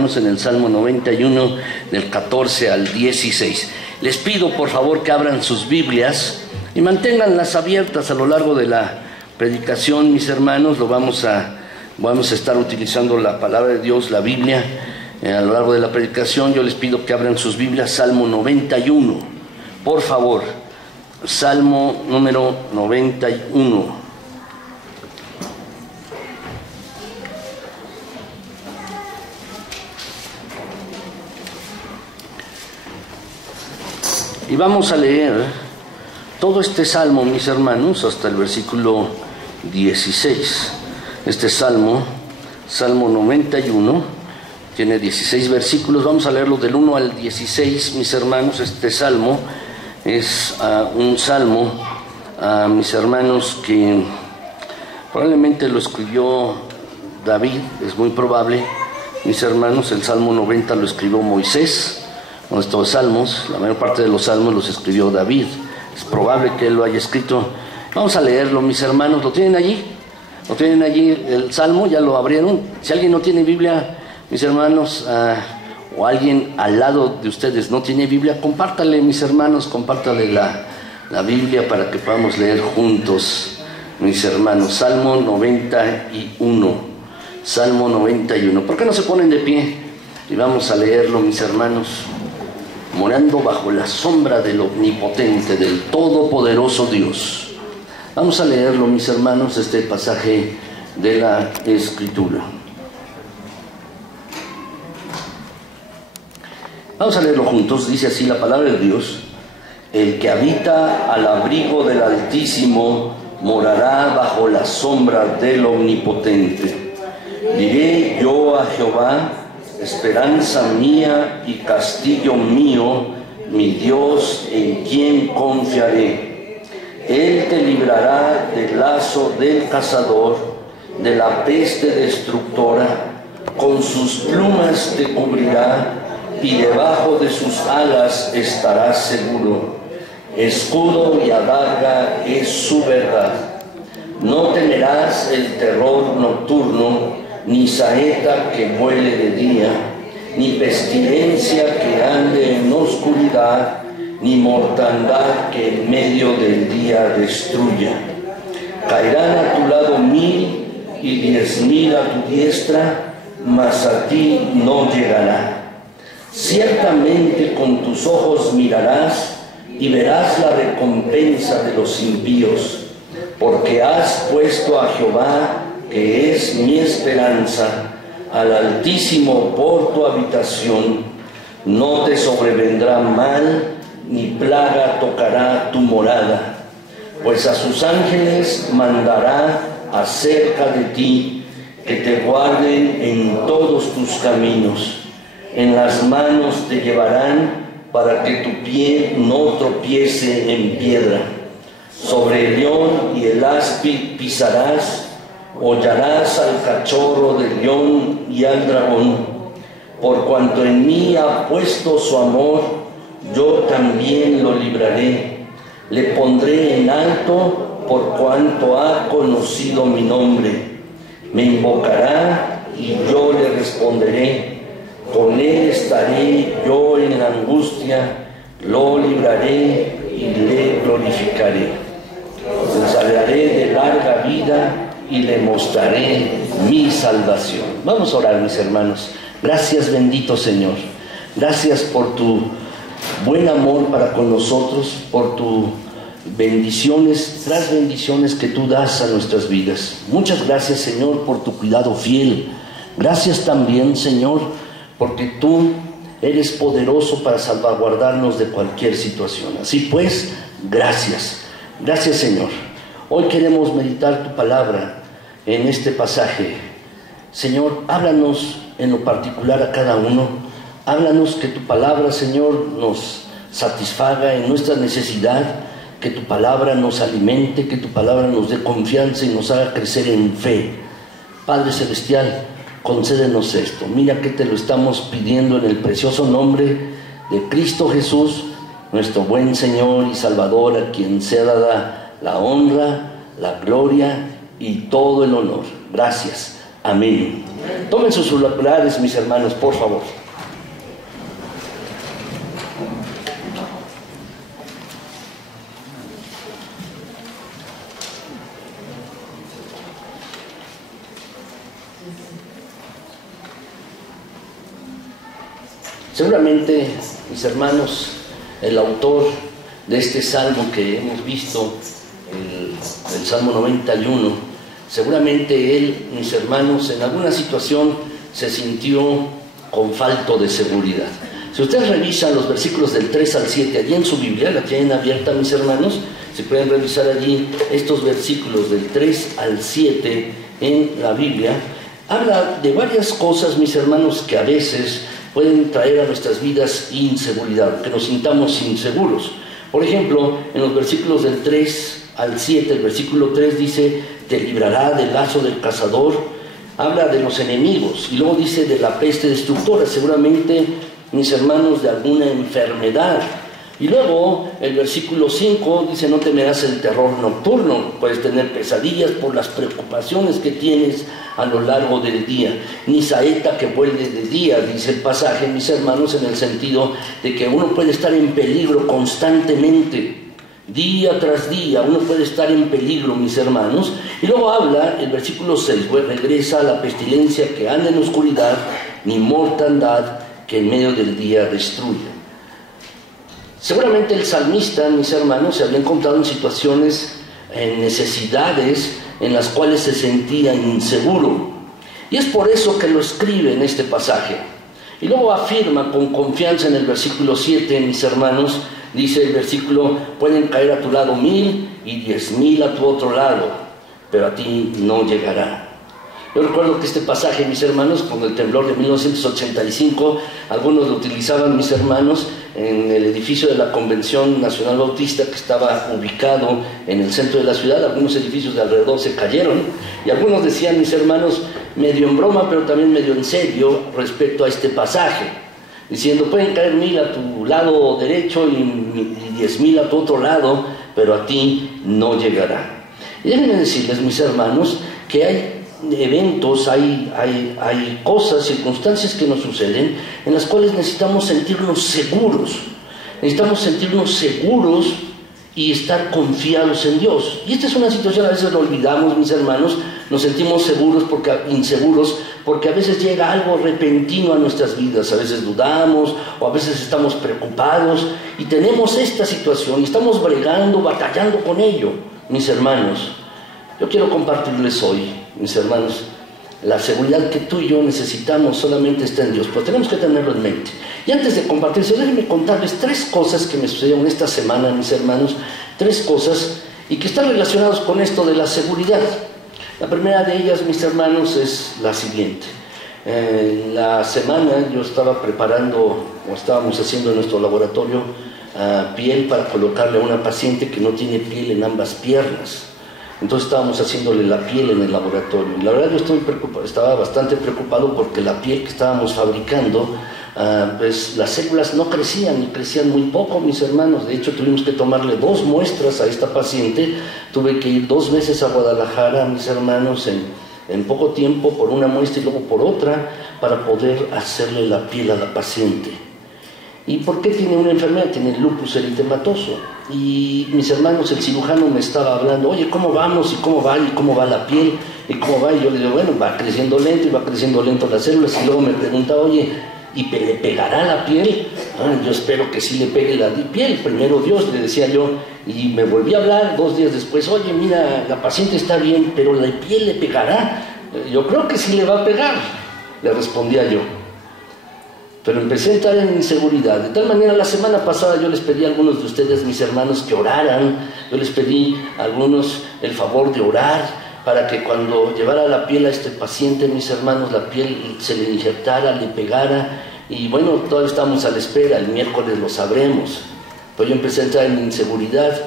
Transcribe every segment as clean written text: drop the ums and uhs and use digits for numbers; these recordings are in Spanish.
En el Salmo 91, del 14 al 16. Les pido por favor que abran sus Biblias y manténganlas abiertas a lo largo de la predicación, mis hermanos. Vamos a estar utilizando la palabra de Dios, la Biblia, a lo largo de la predicación. Yo les pido que abran sus Biblias, Salmo 91, por favor. Salmo número 91. Y vamos a leer todo este salmo, mis hermanos, hasta el versículo 16. Este salmo, Salmo 91, tiene 16 versículos. Vamos a leerlo del 1 al 16, mis hermanos. Este salmo es un salmo, mis hermanos, que probablemente lo escribió David, es muy probable, mis hermanos. El Salmo 90 lo escribió Moisés. Estos salmos, la mayor parte de los salmos los escribió David. Es probable que él lo haya escrito. Vamos a leerlo, mis hermanos. ¿Lo tienen allí? ¿Lo tienen allí el salmo? ¿Ya lo abrieron? Si alguien no tiene Biblia, mis hermanos, o alguien al lado de ustedes no tiene Biblia, compártale, mis hermanos, compártale la Biblia para que podamos leer juntos, mis hermanos. Salmo 91. Salmo 91. ¿Por qué no se ponen de pie? Y vamos a leerlo, mis hermanos. Morando bajo la sombra del omnipotente, del todopoderoso Dios. Vamos a leerlo, mis hermanos, este pasaje de la Escritura. Vamos a leerlo juntos. Dice así la palabra de Dios: el que habita al abrigo del Altísimo morará bajo la sombra del Omnipotente. Diré yo a Jehová, esperanza mía y castillo mío, mi Dios en quien confiaré. Él te librará del lazo del cazador, de la peste destructora. Con sus plumas te cubrirá y debajo de sus alas estarás seguro. Escudo y adarga es su verdad. No temerás el terror nocturno, ni saeta que vuele de día, ni pestilencia que ande en oscuridad, ni mortandad que en medio del día destruya. Caerán a tu lado 1000 y 10.000 a tu diestra, mas a ti no llegará. Ciertamente con tus ojos mirarás y verás la recompensa de los impíos, porque has puesto a Jehová, que es mi esperanza, al Altísimo por tu habitación. No te sobrevendrá mal, ni plaga tocará tu morada, pues a sus ángeles mandará acerca de ti, que te guarden en todos tus caminos. En las manos te llevarán, para que tu pie no tropiece en piedra. Sobre el león y el áspid pisarás, hollarás al cachorro del león y al dragón. Por cuanto en mí ha puesto su amor, yo también lo libraré. Le pondré en alto por cuanto ha conocido mi nombre. Me invocará y yo le responderé. Con él estaré yo en la angustia, lo libraré y le glorificaré. Le saciaré de larga vida y le mostraré mi salvación. Vamos a orar, mis hermanos. Gracias, bendito Señor. Gracias por tu buen amor para con nosotros, por tus bendiciones tras bendiciones que tú das a nuestras vidas. Muchas gracias, Señor, por tu cuidado fiel. Gracias también, Señor, porque tú eres poderoso para salvaguardarnos de cualquier situación. Así pues, gracias. Gracias, Señor. Hoy queremos meditar tu palabra en este pasaje. Señor, háblanos en lo particular a cada uno. Háblanos, que tu palabra, Señor, nos satisfaga en nuestra necesidad, que tu palabra nos alimente, que tu palabra nos dé confianza y nos haga crecer en fe. Padre Celestial, concédenos esto. Mira que te lo estamos pidiendo en el precioso nombre de Cristo Jesús, nuestro buen Señor y Salvador, a quien sea dada la honra, la gloria y todo el honor. Gracias. Amén. Tomen sus celulares, mis hermanos, por favor. Seguramente, mis hermanos, el autor de este salmo que hemos visto, el Salmo 91, seguramente él, mis hermanos, en alguna situación se sintió con falto de seguridad. Si ustedes revisan los versículos del 3 al 7, allí en su Biblia, la tienen abierta, mis hermanos, si pueden revisar allí estos versículos del 3 al 7 en la Biblia, habla de varias cosas, mis hermanos, que a veces pueden traer a nuestras vidas inseguridad, que nos sintamos inseguros. Por ejemplo, en los versículos del 3 al 7, el versículo 3 dice: te librará del lazo del cazador. Habla de los enemigos, y luego dice de la peste destructora, seguramente, mis hermanos, de alguna enfermedad. Y luego el versículo 5 dice: no temerás el terror nocturno. Puedes tener pesadillas por las preocupaciones que tienes a lo largo del día, ni saeta que vuelve de día, dice el pasaje, mis hermanos, en el sentido de que uno puede estar en peligro constantemente, día tras día, uno puede estar en peligro, mis hermanos. Y luego habla el versículo 6, pues regresa a la pestilencia que anda en oscuridad, ni mortandad que en medio del día destruye. Seguramente el salmista, mis hermanos, se había encontrado en situaciones, en necesidades en las cuales se sentía inseguro. Y es por eso que lo escribe en este pasaje. Y luego afirma con confianza en el versículo 7, mis hermanos, dice el versículo: pueden caer a tu lado 1000 y 10,000 a tu otro lado, pero a ti no llegará. Yo recuerdo que este pasaje, mis hermanos, con el temblor de 1985, algunos lo utilizaban, mis hermanos, en el edificio de la Convención Nacional Bautista, que estaba ubicado en el centro de la ciudad. Algunos edificios de alrededor se cayeron, y algunos decían, mis hermanos, medio en broma, pero también medio en serio, respecto a este pasaje, diciendo: pueden caer 1000 a tu lado derecho y 10,000 a tu otro lado, pero a ti no llegará. Y déjenme decirles, mis hermanos, que hay eventos, hay cosas, circunstancias que nos suceden en las cuales necesitamos sentirnos seguros y estar confiados en Dios. Y esta es una situación, a veces lo olvidamos, mis hermanos, nos sentimos inseguros porque a veces llega algo repentino a nuestras vidas, a veces dudamos o a veces estamos preocupados y tenemos esta situación y estamos batallando con ello, mis hermanos. Yo quiero compartirles hoy, mis hermanos, la seguridad que tú y yo necesitamos solamente está en Dios, pero tenemos que tenerlo en mente. Y antes de compartirse, déjenme contarles 3 cosas que me sucedieron esta semana, mis hermanos, 3 cosas, y que están relacionadas con esto de la seguridad. La primera de ellas, mis hermanos, es la siguiente. En la semana yo estaba preparando, o estábamos haciendo en nuestro laboratorio, piel para colocarle a una paciente que no tiene piel en ambas piernas. Entonces estábamos haciéndole la piel en el laboratorio. Y la verdad yo estaba bastante preocupado porque la piel que estábamos fabricando, pues las células no crecían y crecían muy poco, mis hermanos. De hecho tuvimos que tomarle 2 muestras a esta paciente. Tuve que ir 2 veces a Guadalajara, mis hermanos, en poco tiempo, por una muestra y luego por otra, para poder hacerle la piel a la paciente. ¿Y por qué tiene una enfermedad? Tiene lupus eritematoso. Y mis hermanos, el cirujano me estaba hablando: oye, ¿cómo vamos? ¿Y cómo va? ¿Y cómo va la piel? ¿Y cómo va? Y yo le digo: bueno, va creciendo lento y va creciendo lento las células. Y luego me preguntaba: oye, ¿y le pegará la piel? Yo espero que sí le pegue la piel, primero Dios, le decía yo. Y me volví a hablar 2 días después: oye, mira, la paciente está bien, pero la piel le pegará. Yo creo que sí le va a pegar, le respondía yo. Pero empecé a entrar en inseguridad, de tal manera la semana pasada yo les pedí a algunos de ustedes, mis hermanos, que oraran. Yo les pedí a algunos el favor de orar para que cuando llevara la piel a este paciente, mis hermanos, la piel se le inyectara, le pegara. Y bueno, todavía estamos a la espera, el miércoles lo sabremos. Pues yo empecé a entrar en inseguridad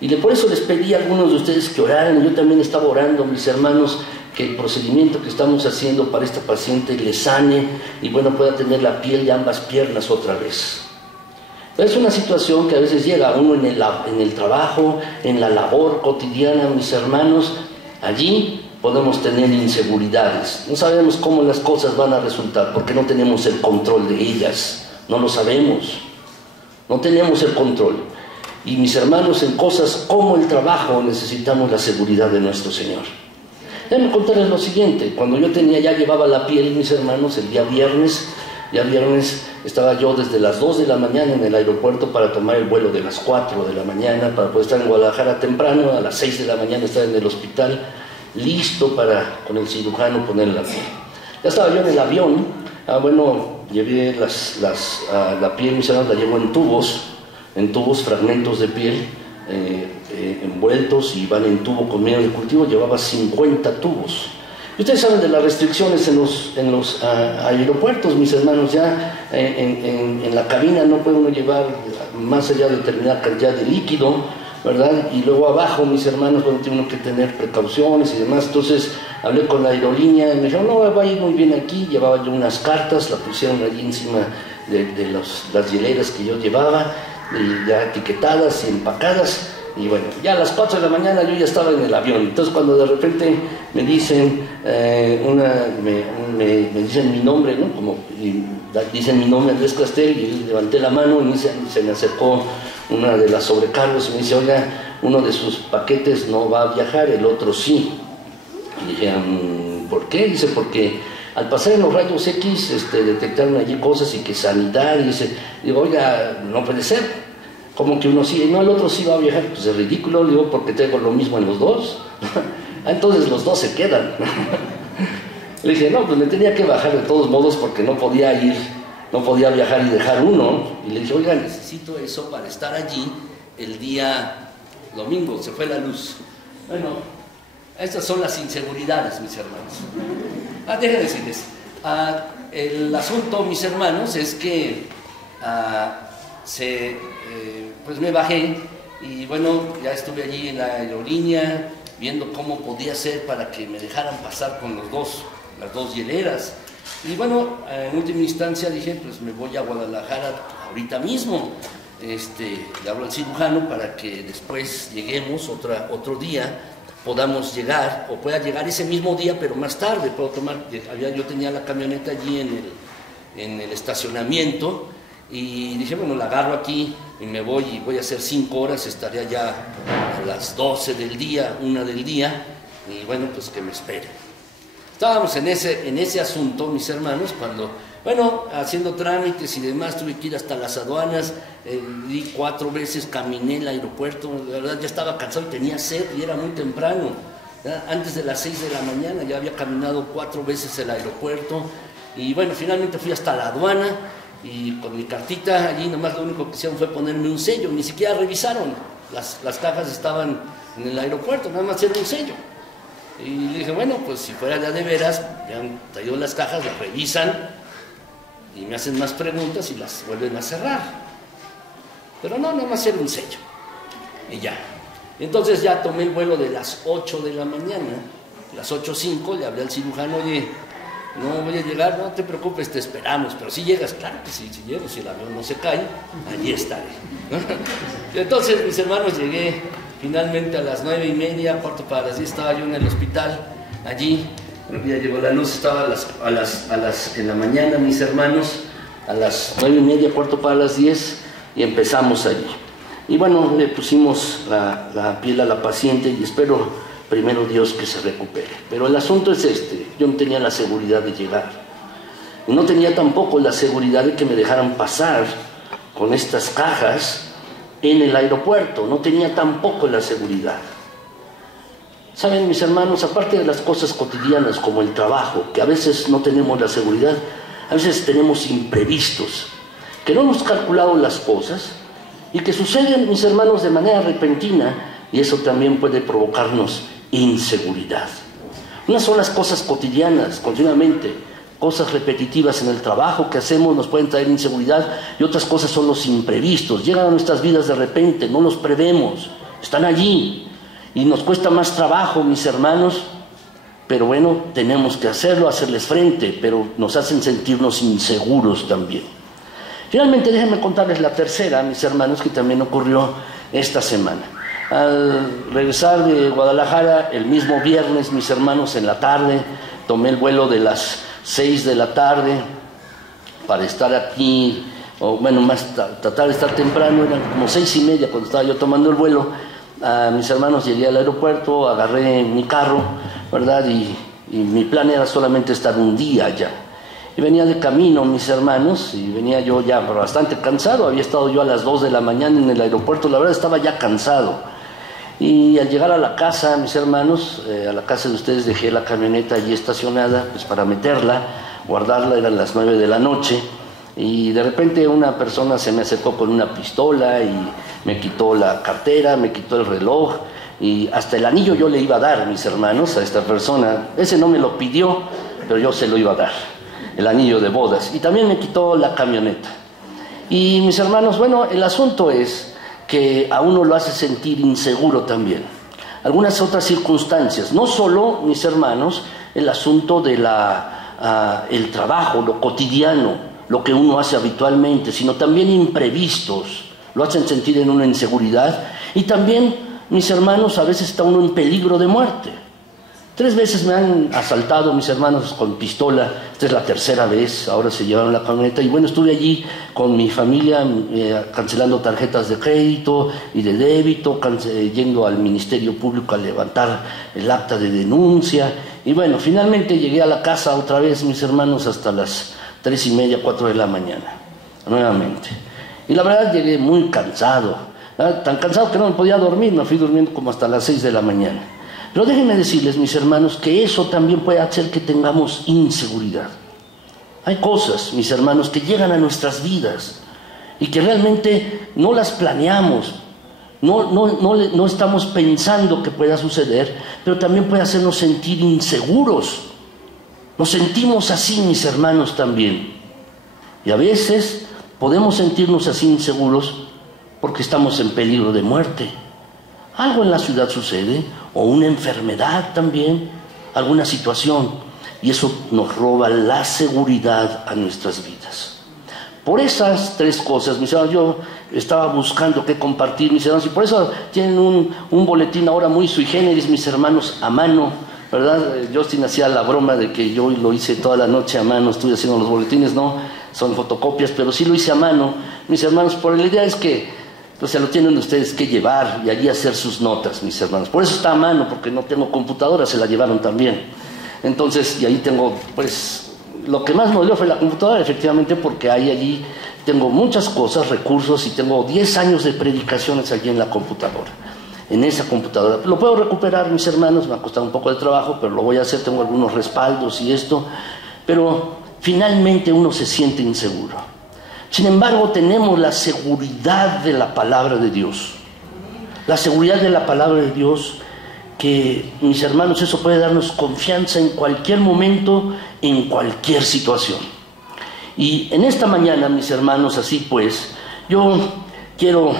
y por eso les pedí a algunos de ustedes que oraran. Yo también estaba orando, mis hermanos, que el procedimiento que estamos haciendo para esta paciente le sane y bueno, pueda tener la piel de ambas piernas otra vez. Es una situación que a veces llega a uno en el trabajo, en la labor cotidiana, mis hermanos. Allí podemos tener inseguridades. No sabemos cómo las cosas van a resultar porque no tenemos el control de ellas. No lo sabemos. No tenemos el control. Y mis hermanos, en cosas como el trabajo necesitamos la seguridad de nuestro Señor. Déjenme contarles lo siguiente. Cuando yo ya llevaba la piel, mis hermanos, el día viernes estaba yo desde las 2 de la mañana en el aeropuerto para tomar el vuelo de las 4 de la mañana para poder estar en Guadalajara temprano. A las 6 de la mañana estar en el hospital, listo para con el cirujano poner la piel. Ya estaba yo en el avión. Llevé la piel, mis hermanos, la llevo en tubos, fragmentos de piel envueltos y van en tubo con medio de cultivo. Llevaba 50 tubos. Y ustedes saben de las restricciones en los aeropuertos, mis hermanos. Ya en la cabina no puede uno llevar más allá de determinada cantidad de líquido, ¿verdad? Y luego abajo, mis hermanos, tiene uno que tener precauciones y demás. Entonces hablé con la aerolínea y me dijeron, no, va a ir muy bien aquí. Llevaba yo unas cartas, la pusieron allí encima de las hieleras que yo llevaba, y ya etiquetadas y empacadas. Y bueno, ya a las 4 de la mañana yo ya estaba en el avión. Entonces cuando de repente me dicen me dicen mi nombre, ¿no? Dicen mi nombre, Andrés Castel, y levanté la mano y se me acercó una de las sobrecargos y me dice, oiga, uno de sus paquetes no va a viajar, el otro sí. Y dije, ¿por qué? Dice, porque al pasar en los rayos X detectaron allí cosas y que sanidad, y digo, oiga, no puede ser. Como que uno sí, no, el otro sí va a viajar. Pues es ridículo, digo, porque tengo lo mismo en los dos. Entonces los dos se quedan. Le dije, no, pues me tenía que bajar de todos modos porque no podía viajar y dejar uno. Y le dije, oiga, necesito eso para estar allí el día domingo, se fue la luz. Bueno, estas son las inseguridades, mis hermanos. Déjenme decirles, el asunto, mis hermanos, es que pues me bajé y bueno, ya estuve allí en la aerolínea viendo cómo podía ser para que me dejaran pasar con las dos hieleras. Y bueno, en última instancia dije, pues me voy a Guadalajara ahorita mismo. Le hablo al cirujano para que después lleguemos otro día, podamos llegar, o pueda llegar ese mismo día, pero más tarde. Yo tenía la camioneta allí en el estacionamiento, y dije, bueno, la agarro aquí y me voy, y voy a hacer 5 horas, estaré allá a las 12 del día, 1 del día, y bueno, pues que me espere. Estábamos en ese asunto, mis hermanos, cuando, bueno, haciendo trámites y demás, tuve que ir hasta las aduanas, di 4 veces, caminé el aeropuerto, de verdad ya estaba cansado y tenía sed y era muy temprano, ¿ya? Antes de las 6 de la mañana ya había caminado 4 veces el aeropuerto, y bueno, finalmente fui hasta la aduana, y con mi cartita allí nomás lo único que hicieron fue ponerme un sello, ni siquiera revisaron, las cajas estaban en el aeropuerto, nada más era un sello. Y le dije, bueno, pues si fuera ya de veras, me han traído las cajas, las revisan y me hacen más preguntas y las vuelven a cerrar. Pero no, nada más era un sello. Y ya. Entonces ya tomé el vuelo de las 8 de la mañana, las 8:05, le hablé al cirujano, oye, no voy a llegar, no te preocupes, te esperamos, pero si llegas, claro que sí, si llego, si el avión no se cae, allí estaré. Y entonces, mis hermanos, llegué finalmente a las 9:30, 9:45, estaba yo en el hospital, allí, ya llegó la luz, estaba en la mañana, mis hermanos, a las 9:30, 9:45, y empezamos allí. Y bueno, le pusimos la piel a la paciente y espero primero Dios que se recupere. Pero el asunto es yo no tenía la seguridad de llegar. Y no tenía tampoco la seguridad de que me dejaran pasar con estas cajas en el aeropuerto. No tenía tampoco la seguridad. Saben, mis hermanos, aparte de las cosas cotidianas como el trabajo, que a veces no tenemos la seguridad, a veces tenemos imprevistos, que no hemos calculado las cosas y que suceden, mis hermanos, de manera repentina, y eso también puede provocarnos inseguridad. Unas son las cosas cotidianas, continuamente, cosas repetitivas en el trabajo que hacemos nos pueden traer inseguridad, y otras cosas son los imprevistos, llegan a nuestras vidas de repente, no los prevemos, están allí, y nos cuesta más trabajo, mis hermanos, pero bueno, tenemos que hacerlo, hacerles frente, pero nos hacen sentirnos inseguros también. Finalmente, déjenme contarles la tercera, mis hermanos, que también ocurrió esta semana. Al regresar de Guadalajara, el mismo viernes, mis hermanos, en la tarde, tomé el vuelo de las 6 de la tarde para estar aquí, o bueno, tratar de estar temprano. Eran como 6:30 cuando estaba yo tomando el vuelo. A mis hermanos llegué al aeropuerto, agarré mi carro, ¿verdad? Y mi plan era solamente estar un día allá. Y venía de camino, mis hermanos, y venía yo ya bastante cansado. Había estado yo a las 2 de la mañana en el aeropuerto, la verdad estaba ya cansado. Y al llegar a la casa, mis hermanos, a la casa de ustedes, dejé la camioneta allí estacionada, pues para meterla, guardarla. Eran las 9 de la noche, y de repente una persona se me acercó con una pistola y me quitó la cartera, me quitó el reloj, y hasta el anillo yo le iba a dar, mis hermanos, a esta persona. Ese no me lo pidió, pero yo se lo iba a dar, el anillo de bodas. Y también me quitó la camioneta. Y mis hermanos, bueno, el asunto es que a uno lo hace sentir inseguro también. Algunas otras circunstancias, no solo, mis hermanos, el asunto de el trabajo, lo cotidiano, lo que uno hace habitualmente, sino también imprevistos, lo hacen sentir en una inseguridad. Y también, mis hermanos, a veces está uno en peligro de muerte. 3 veces me han asaltado, mis hermanos, con pistola. Esta es la 3ª vez. Ahora se llevaron la camioneta. Y bueno, estuve allí con mi familia cancelando tarjetas de crédito y de débito, yendo al Ministerio Público a levantar el acta de denuncia. Y bueno, finalmente llegué a la casa otra vez, mis hermanos, hasta las 3:30, 4 de la mañana, nuevamente. Y la verdad llegué muy cansado, tan cansado que no me podía dormir. Me fui durmiendo como hasta las 6 de la mañana. Pero déjenme decirles, mis hermanos, que eso también puede hacer que tengamos inseguridad. Hay cosas, mis hermanos, que llegan a nuestras vidas y que realmente no las planeamos, no estamos pensando que pueda suceder, pero también puede hacernos sentir inseguros. Nos sentimos así, mis hermanos, también. Y a veces podemos sentirnos así inseguros porque estamos en peligro de muerte. Algo en la ciudad sucede, o una enfermedad también, alguna situación, y eso nos roba la seguridad a nuestras vidas. Por esas 3 cosas, mis hermanos, yo estaba buscando qué compartir, mis hermanos, y por eso tienen un boletín ahora muy sui generis, mis hermanos, a mano, ¿verdad? Justin hacía la broma de que yo lo hice toda la noche a mano, estuve haciendo los boletines, no son fotocopias, pero sí lo hice a mano, mis hermanos. Por la idea es que se lo tienen ustedes que llevar y allí hacer sus notas, mis hermanos. Por eso está a mano, porque no tengo computadora, se la llevaron también. Entonces, y ahí tengo, pues, lo que más me dio fue la computadora, efectivamente, porque allí tengo muchas cosas, recursos, y tengo 10 años de predicaciones allí en la computadora, en esa computadora. Lo puedo recuperar, mis hermanos, me ha costado un poco de trabajo, pero lo voy a hacer, tengo algunos respaldos y esto, pero finalmente uno se siente inseguro. Sin embargo, tenemos la seguridad de la palabra de Dios. La seguridad de la palabra de Dios, que, mis hermanos, eso puede darnos confianza en cualquier momento, en cualquier situación. Y en esta mañana, mis hermanos, así pues, yo quiero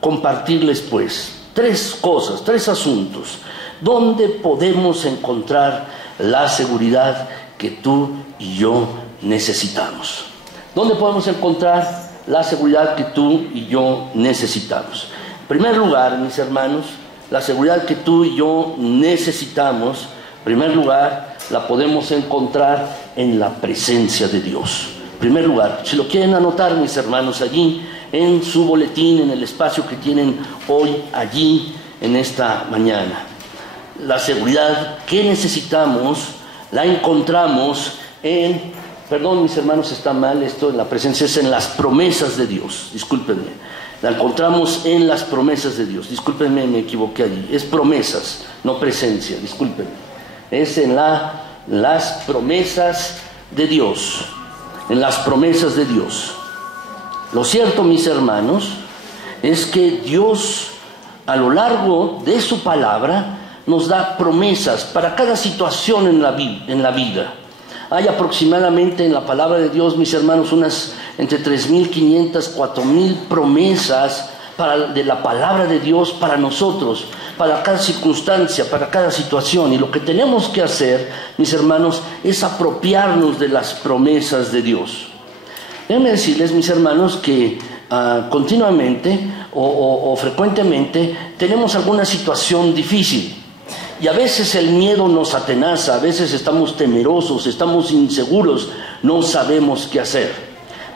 compartirles, pues, 3 cosas, 3 asuntos, donde podemos encontrar la seguridad que tú y yo necesitamos. ¿Dónde podemos encontrar la seguridad que tú y yo necesitamos? En primer lugar, mis hermanos, la seguridad que tú y yo necesitamos, en primer lugar, la podemos encontrar en la presencia de Dios. En primer lugar, si lo quieren anotar, mis hermanos, allí en su boletín, en el espacio que tienen hoy allí en esta mañana. La seguridad que necesitamos la encontramos en... Perdón, mis hermanos, está mal esto, en la presencia, es en las promesas de Dios, discúlpenme. La encontramos en las promesas de Dios, discúlpenme, me equivoqué allí. Es promesas, no presencia, discúlpenme. Es en las promesas de Dios, en las promesas de Dios. Lo cierto, mis hermanos, es que Dios, a lo largo de su palabra, nos da promesas para cada situación en la vida. Hay aproximadamente en la palabra de Dios, mis hermanos, unas entre 3.500, 4.000 promesas de la palabra de Dios para nosotros, para cada circunstancia, para cada situación. Y lo que tenemos que hacer, mis hermanos, es apropiarnos de las promesas de Dios. Déjenme decirles, mis hermanos, que continuamente o frecuentemente tenemos alguna situación difícil. Y a veces el miedo nos atenaza, a veces estamos temerosos, estamos inseguros, no sabemos qué hacer.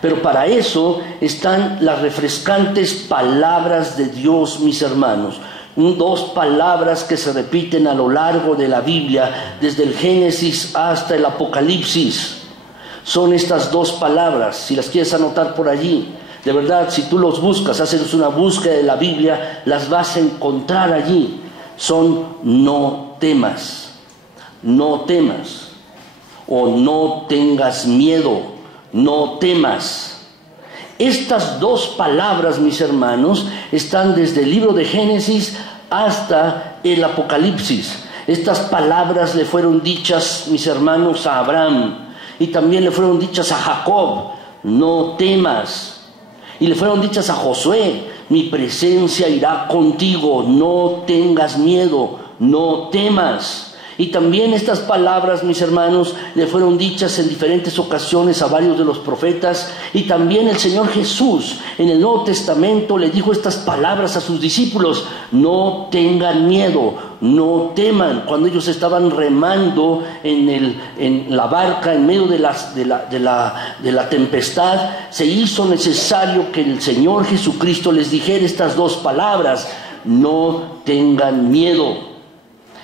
Pero para eso están las refrescantes palabras de Dios, mis hermanos. Dos palabras que se repiten a lo largo de la Biblia, desde el Génesis hasta el Apocalipsis. Son estas dos palabras, si las quieres anotar por allí. De verdad, si tú los buscas, haces una búsqueda de la Biblia, las vas a encontrar allí. Son no temas, no temas, o no tengas miedo, no temas. Estas dos palabras, mis hermanos, están desde el libro de Génesis hasta el Apocalipsis. Estas palabras le fueron dichas, mis hermanos, a Abraham, y también le fueron dichas a Jacob, no temas. Y le fueron dichas a Josué, mi presencia irá contigo, no tengas miedo, no temas. Y también estas palabras, mis hermanos, le fueron dichas en diferentes ocasiones a varios de los profetas. Y también el Señor Jesús en el Nuevo Testamento le dijo estas palabras a sus discípulos: no tengan miedo, no teman. Cuando ellos estaban remando en la barca en medio de la tempestad, se hizo necesario que el Señor Jesucristo les dijera estas dos palabras: no tengan miedo.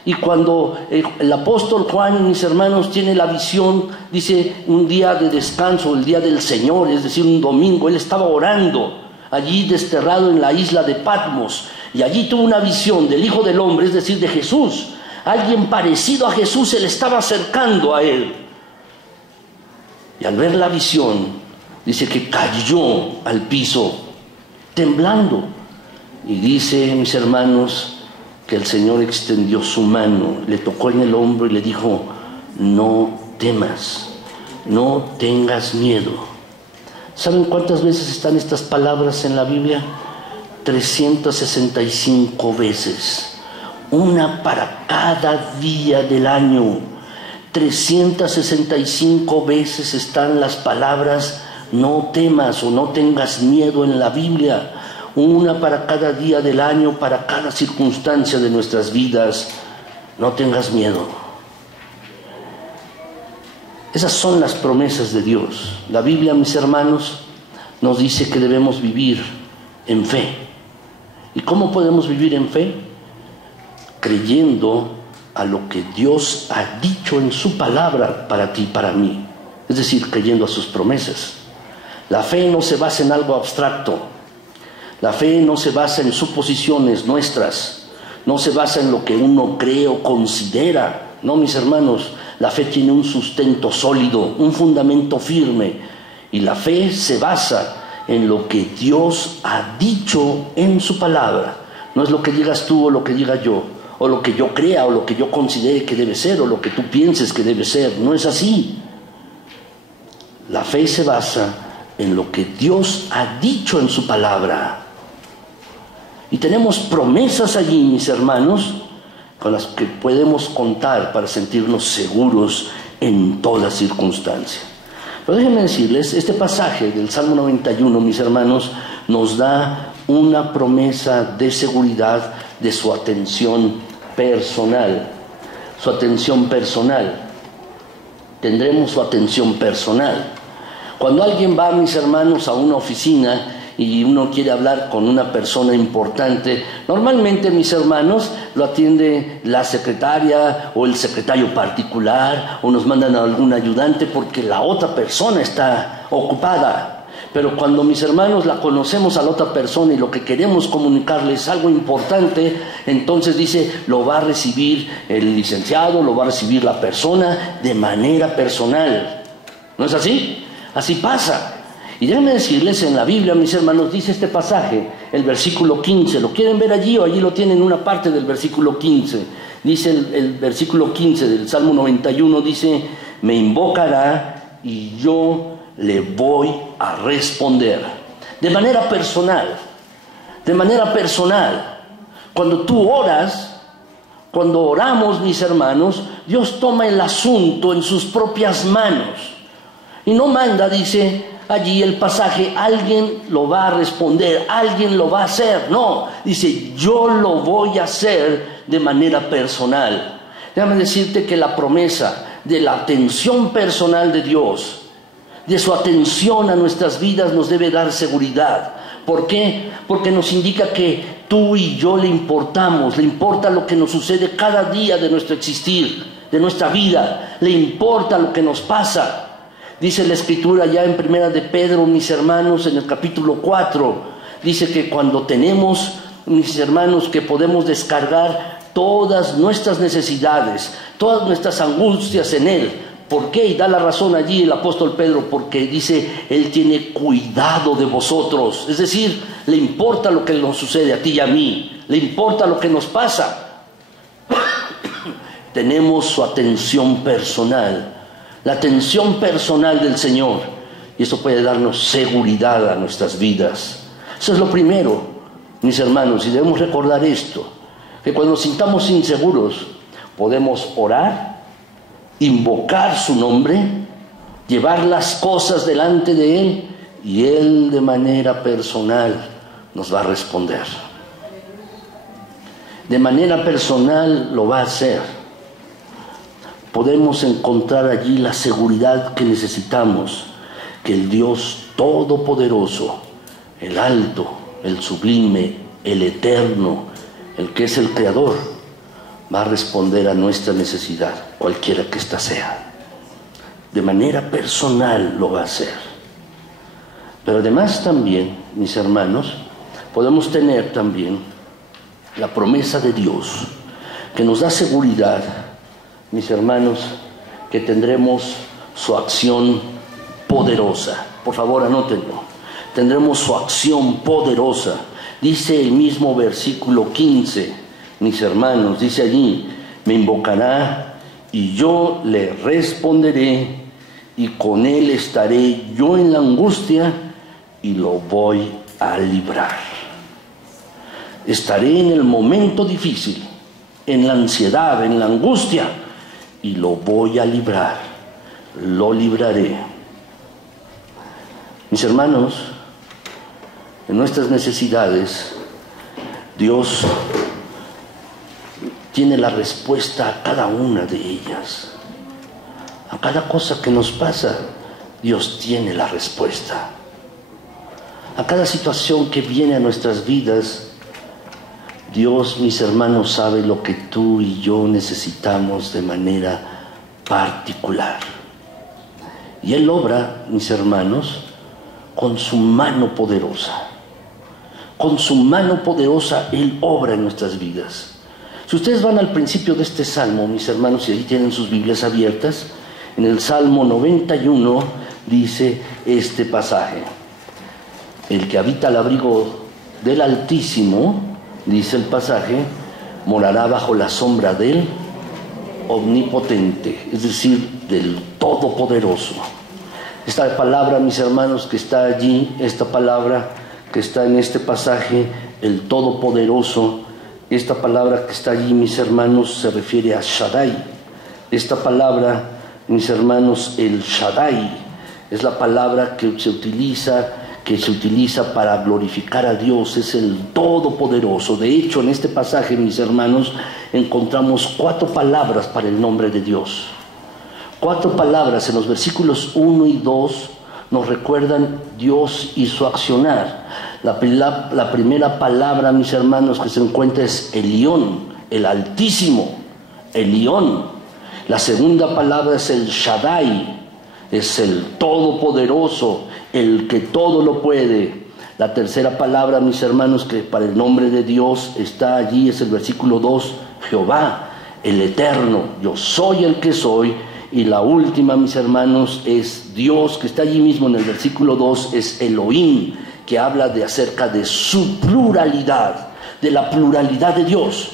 Y cuando el apóstol Juan, mis hermanos, tiene la visión, dice, un día de descanso, el día del Señor, es decir, un domingo, él estaba orando allí desterrado en la isla de Patmos, y allí tuvo una visión del Hijo del Hombre, es decir, de Jesús. Alguien parecido a Jesús se le estaba acercando a él. Y al ver la visión, dice que cayó al piso, temblando. Y dice, mis hermanos, que el Señor extendió su mano, le tocó en el hombro y le dijo: no temas, no tengas miedo. ¿Saben cuántas veces están estas palabras en la Biblia? 365 veces, una para cada día del año. 365 veces están las palabras no temas o no tengas miedo en la Biblia. Una para cada día del año, para cada circunstancia de nuestras vidas. No tengas miedo. Esas son las promesas de Dios. La Biblia, mis hermanos, nos dice que debemos vivir en fe. ¿Y cómo podemos vivir en fe? Creyendo a lo que Dios ha dicho en su palabra para ti y para mí. Es decir, creyendo a sus promesas. La fe no se basa en algo abstracto. La fe no se basa en suposiciones nuestras, no se basa en lo que uno cree o considera. No, mis hermanos, la fe tiene un sustento sólido, un fundamento firme. Y la fe se basa en lo que Dios ha dicho en su palabra. No es lo que digas tú o lo que diga yo, o lo que yo crea o lo que yo considere que debe ser, o lo que tú pienses que debe ser. No es así. La fe se basa en lo que Dios ha dicho en su palabra. Y tenemos promesas allí, mis hermanos, con las que podemos contar para sentirnos seguros en toda circunstancia. Pero déjenme decirles, este pasaje del Salmo 91, mis hermanos, nos da una promesa de seguridad de su atención personal. Su atención personal. Tendremos su atención personal. Cuando alguien va, mis hermanos, a una oficina y uno quiere hablar con una persona importante, normalmente, mis hermanos, lo atiende la secretaria o el secretario particular, o nos mandan a algún ayudante porque la otra persona está ocupada. Pero cuando, mis hermanos, la conocemos a la otra persona y lo que queremos comunicarle es algo importante, entonces dice, lo va a recibir el licenciado, lo va a recibir la persona de manera personal. ¿No es así? Así pasa. Y déjenme decirles, en la Biblia, mis hermanos, dice este pasaje, el versículo 15, ¿lo quieren ver allí o allí lo tienen una parte del versículo 15? Dice el versículo 15 del Salmo 91, dice, me invocará y yo le voy a responder. De manera personal, de manera personal. Cuando tú oras, cuando oramos, mis hermanos, Dios toma el asunto en sus propias manos. Y no manda, dice allí el pasaje, alguien lo va a responder, alguien lo va a hacer. No, dice, yo lo voy a hacer de manera personal. Déjame decirte que la promesa de la atención personal de Dios, de su atención a nuestras vidas, nos debe dar seguridad. ¿Por qué? Porque nos indica que tú y yo le importamos, le importa lo que nos sucede cada día de nuestro existir, de nuestra vida, le importa lo que nos pasa. Dice la Escritura ya en Primera de Pedro, mis hermanos, en el capítulo 4, dice que cuando tenemos, mis hermanos, que podemos descargar todas nuestras necesidades, todas nuestras angustias en Él. ¿Por qué? Y da la razón allí el apóstol Pedro, porque dice, Él tiene cuidado de vosotros. Es decir, le importa lo que nos sucede a ti y a mí, le importa lo que nos pasa. Tenemos su atención personal, la atención personal del Señor, y eso puede darnos seguridad a nuestras vidas. Eso es lo primero, mis hermanos, y debemos recordar esto, que cuando nos sintamos inseguros, podemos orar, invocar su nombre, llevar las cosas delante de Él, y Él de manera personal nos va a responder. De manera personal lo va a hacer. Podemos encontrar allí la seguridad que necesitamos, que el Dios Todopoderoso, el alto, el sublime, el eterno, el que es el Creador, va a responder a nuestra necesidad, cualquiera que ésta sea. De manera personal lo va a hacer. Pero además también, mis hermanos, podemos tener también la promesa de Dios, que nos da seguridad, mis hermanos, que tendremos su acción poderosa. Por favor, anótenlo. Tendremos su acción poderosa. Dice el mismo versículo 15, mis hermanos, dice allí, me invocará y yo le responderé y con él estaré yo en la angustia y lo voy a librar. Estaré en el momento difícil, en la ansiedad, en la angustia, y lo voy a librar, lo libraré. Mis hermanos, en nuestras necesidades, Dios tiene la respuesta a cada una de ellas. A cada cosa que nos pasa, Dios tiene la respuesta. A cada situación que viene a nuestras vidas, Dios, mis hermanos, sabe lo que tú y yo necesitamos de manera particular. Y Él obra, mis hermanos, con su mano poderosa. Con su mano poderosa Él obra en nuestras vidas. Si ustedes van al principio de este salmo, mis hermanos, y ahí tienen sus Biblias abiertas, en el Salmo 91 dice este pasaje: el que habita al abrigo del Altísimo, dice el pasaje, morará bajo la sombra del Omnipotente, es decir, del Todopoderoso. Esta palabra, mis hermanos, que está allí, esta palabra que está en este pasaje, el Todopoderoso, esta palabra que está allí, mis hermanos, se refiere a Shaddai. Esta palabra, mis hermanos, el Shaddai, es la palabra que se utiliza para glorificar a Dios, es el Todopoderoso. De hecho, en este pasaje, mis hermanos, encontramos 4 palabras para el nombre de Dios. 4 palabras en los versículos 1 y 2 nos recuerdan Dios y su accionar. La primera palabra, mis hermanos, que se encuentra es Elión, el Altísimo, Elión. La segunda palabra es el Shaddai, es el Todopoderoso, el que todo lo puede. La tercera palabra, mis hermanos, que para el nombre de Dios está allí, es el versículo 2, Jehová, el Eterno, yo soy el que soy. Y la última, mis hermanos, es Dios, que está allí mismo en el versículo 2, es Elohim, que habla acerca de su pluralidad, de la pluralidad de Dios.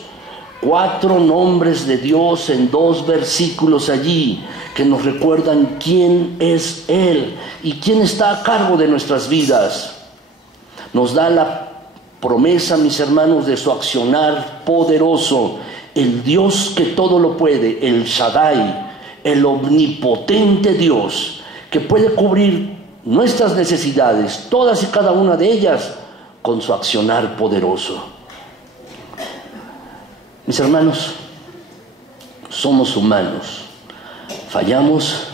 4 nombres de Dios en 2 versículos allí, que nos recuerdan quién es Él y quién está a cargo de nuestras vidas. Nos da la promesa, mis hermanos, de su accionar poderoso, el Dios que todo lo puede, el Shaddai, el omnipotente Dios, que puede cubrir nuestras necesidades, todas y cada una de ellas, con su accionar poderoso. Mis hermanos, somos humanos, fallamos,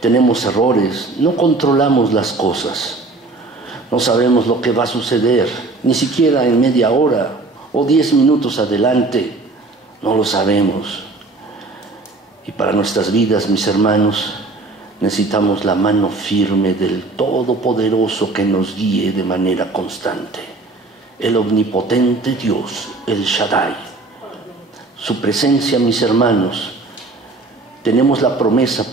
tenemos errores, no controlamos las cosas, no sabemos lo que va a suceder, ni siquiera en media hora o 10 minutos adelante, no lo sabemos. Y para nuestras vidas, mis hermanos, necesitamos la mano firme del Todopoderoso que nos guíe de manera constante. El omnipotente Dios, el Shaddai. Su presencia, mis hermanos, tenemos la promesa,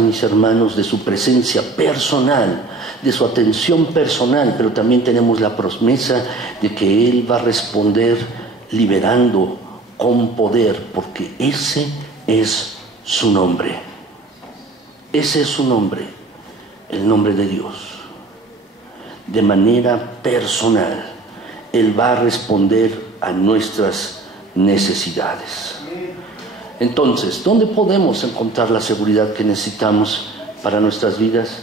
mis hermanos, de su presencia personal, de su atención personal, pero también tenemos la promesa de que Él va a responder liberando con poder, porque ese es su nombre. Ese es su nombre, el nombre de Dios. De manera personal, Él va a responder a nuestras necesidades. Entonces, ¿dónde podemos encontrar la seguridad que necesitamos para nuestras vidas?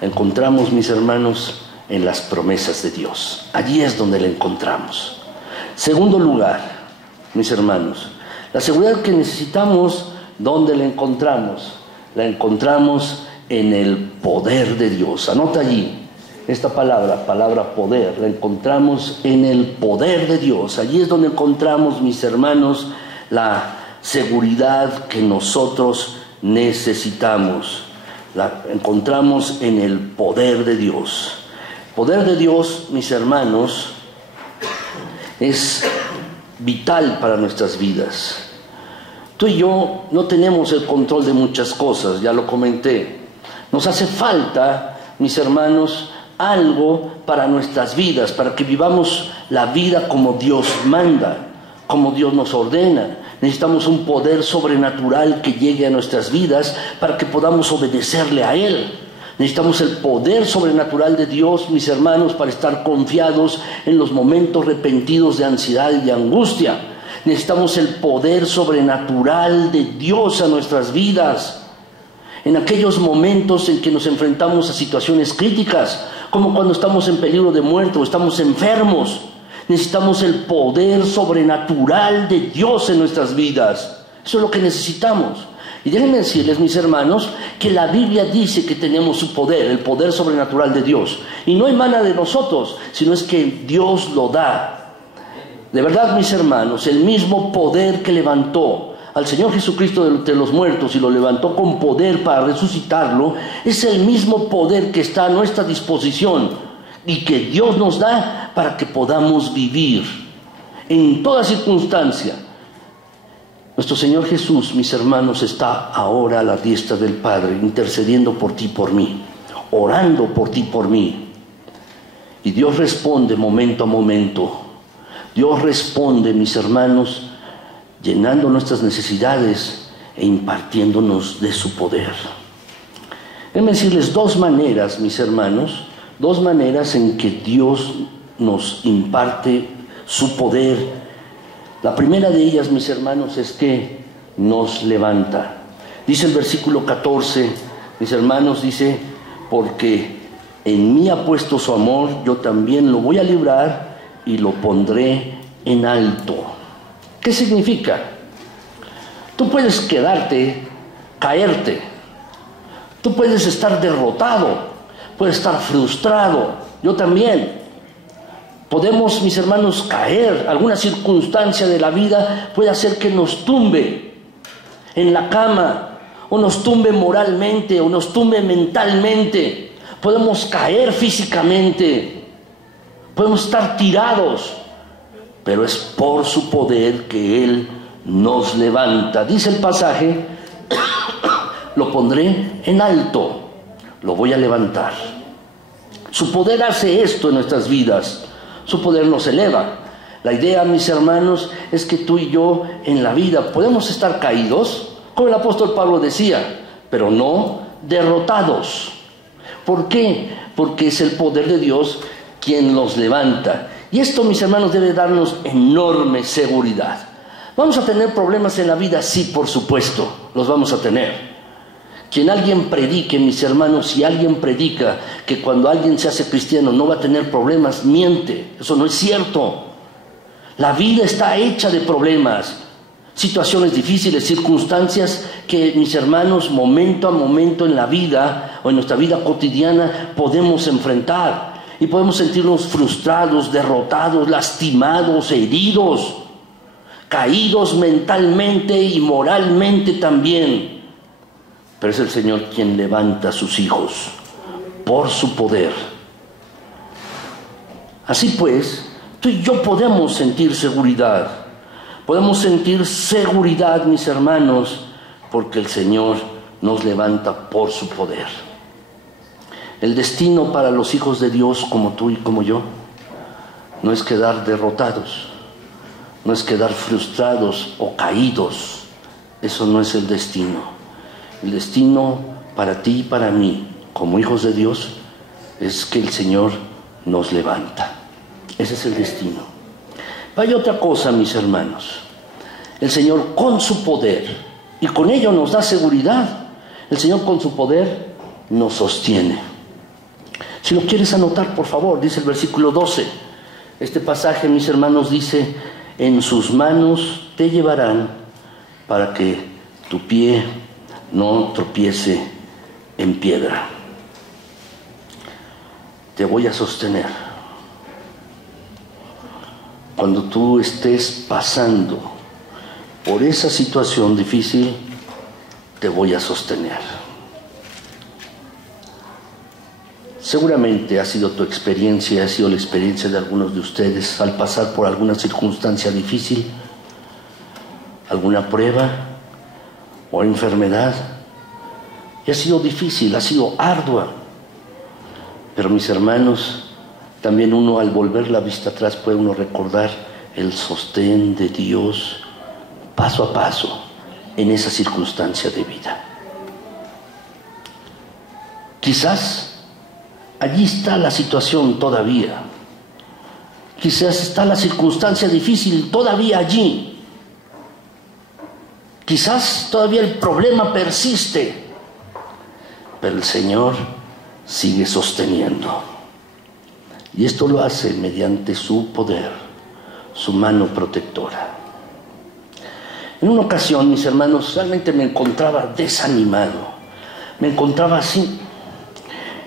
Encontramos, mis hermanos, en las promesas de Dios. Allí es donde la encontramos. Segundo lugar, mis hermanos, la seguridad que necesitamos, ¿dónde la encontramos? La encontramos en el poder de Dios. Anota allí esta palabra poder, la encontramos en el poder de Dios. Allí es donde encontramos, mis hermanos, la seguridad que nosotros necesitamos. La encontramos en el poder de Dios. Poder de Dios, mis hermanos, es vital para nuestras vidas. Tú y yo no tenemos el control de muchas cosas, ya lo comenté. Nos hace falta, mis hermanos, algo para nuestras vidas, para que vivamos la vida como Dios manda, como Dios nos ordena. Necesitamos un poder sobrenatural que llegue a nuestras vidas para que podamos obedecerle a Él. Necesitamos el poder sobrenatural de Dios, mis hermanos, para estar confiados en los momentos repentinos de ansiedad y de angustia. Necesitamos el poder sobrenatural de Dios a nuestras vidas. En aquellos momentos en que nos enfrentamos a situaciones críticas, como cuando estamos en peligro de muerte o estamos enfermos, necesitamos el poder sobrenatural de Dios en nuestras vidas. Eso es lo que necesitamos. Y déjenme decirles, mis hermanos, que la Biblia dice que tenemos su poder, el poder sobrenatural de Dios. Y no emana de nosotros, sino es que Dios lo da. De verdad, mis hermanos, el mismo poder que levantó al Señor Jesucristo de entre los muertos y lo levantó con poder para resucitarlo, es el mismo poder que está a nuestra disposición y que Dios nos da para que podamos vivir en toda circunstancia. Nuestro Señor Jesús, mis hermanos, está ahora a la diestra del Padre, intercediendo por ti y por mí, orando por ti y por mí. Y Dios responde momento a momento. Dios responde, mis hermanos, llenando nuestras necesidades e impartiéndonos de su poder. Déjenme decirles dos maneras, mis hermanos, dos maneras en que Dios nos imparte su poder. La primera de ellas, mis hermanos, es que nos levanta. Dice el versículo 14, mis hermanos, dice, porque en mí ha puesto su amor, yo también lo voy a librar y lo pondré en alto. ¿Qué significa? Tú puedes quedarte, caerte. Tú puedes estar derrotado, puedes estar frustrado. Yo también. Podemos, mis hermanos, caer. Alguna circunstancia de la vida puede hacer que nos tumbe en la cama, o nos tumbe moralmente, o nos tumbe mentalmente. Podemos caer físicamente, podemos estar tirados, pero es por su poder que Él nos levanta. Dice el pasaje, lo pondré en alto, lo voy a levantar. Su poder hace esto en nuestras vidas. Su poder nos eleva. La idea, mis hermanos, es que tú y yo en la vida podemos estar caídos, como el apóstol Pablo decía, pero no derrotados. ¿Por qué? Porque es el poder de Dios quien los levanta. Y esto, mis hermanos, debe darnos enorme seguridad. ¿Vamos a tener problemas en la vida? Sí, por supuesto, los vamos a tener. Quien alguien predique, mis hermanos, si alguien predica que cuando alguien se hace cristiano no va a tener problemas, miente. Eso no es cierto. La vida está hecha de problemas, situaciones difíciles, circunstancias que, mis hermanos, momento a momento en la vida o en nuestra vida cotidiana podemos enfrentar. Y podemos sentirnos frustrados, derrotados, lastimados, heridos, caídos mentalmente y moralmente también. Pero es el Señor quien levanta a sus hijos por su poder. Así pues, tú y yo podemos sentir seguridad. Podemos sentir seguridad, mis hermanos, porque el Señor nos levanta por su poder. El destino para los hijos de Dios como tú y como yo no es quedar derrotados, no es quedar frustrados o caídos. Eso no es el destino. El destino para ti y para mí, como hijos de Dios, es que el Señor nos levanta. Ese es el destino. Hay otra cosa, mis hermanos. El Señor con su poder, y con ello nos da seguridad, el Señor con su poder nos sostiene. Si lo quieres anotar, por favor, dice el versículo 12. Este pasaje, mis hermanos, dice: en sus manos te llevarán para que tu pie no tropiece en piedra. Te voy a sostener. Cuando tú estés pasando por esa situación difícil, te voy a sostener. Seguramente ha sido tu experiencia, ha sido la experiencia de algunos de ustedes al pasar por alguna circunstancia difícil, alguna prueba o enfermedad. Y ha sido difícil, ha sido ardua. Pero mis hermanos, también uno al volver la vista atrás puede uno recordar el sostén de Dios paso a paso en esa circunstancia de vida. Quizás allí está la situación todavía. Quizás está la circunstancia difícil todavía allí. Quizás todavía el problema persiste, pero el Señor sigue sosteniendo. Y esto lo hace mediante su poder, su mano protectora. En una ocasión, mis hermanos, realmente me encontraba desanimado. Me encontraba así.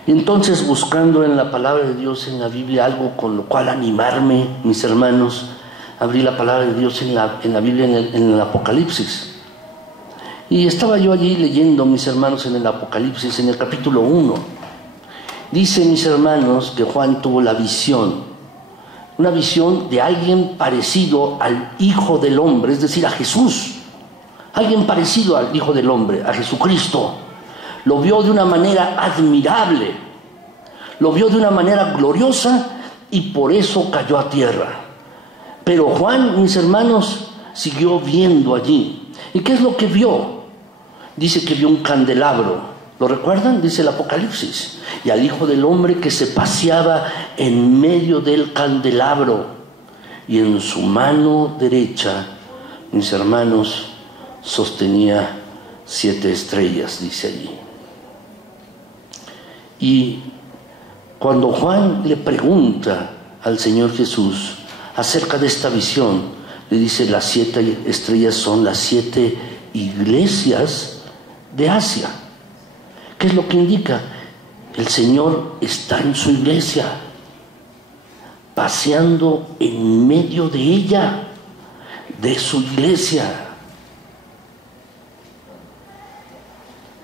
Y entonces, buscando en la palabra de Dios, en la Biblia, algo con lo cual animarme, mis hermanos, abrí la palabra de Dios en la Biblia, en el Apocalipsis. Y estaba yo allí leyendo, mis hermanos, en el Apocalipsis, en el capítulo 1. Dice, mis hermanos, que Juan tuvo la visión, una visión de alguien parecido al Hijo del Hombre, es decir, a Jesús. Alguien parecido al Hijo del Hombre, a Jesucristo. Lo vio de una manera admirable, lo vio de una manera gloriosa y por eso cayó a tierra. Pero Juan, mis hermanos, siguió viendo allí. ¿Y qué es lo que vio? Dice que vio un candelabro. ¿Lo recuerdan? Dice el Apocalipsis. Y al Hijo del Hombre que se paseaba en medio del candelabro. Y en su mano derecha, mis hermanos, sostenía 7 estrellas, dice allí. Y cuando Juan le pregunta al Señor Jesús acerca de esta visión, le dice: las 7 estrellas son las 7 iglesias de Asia. ¿Qué es lo que indica? El Señor está en su iglesia, paseando en medio de ella, de su iglesia.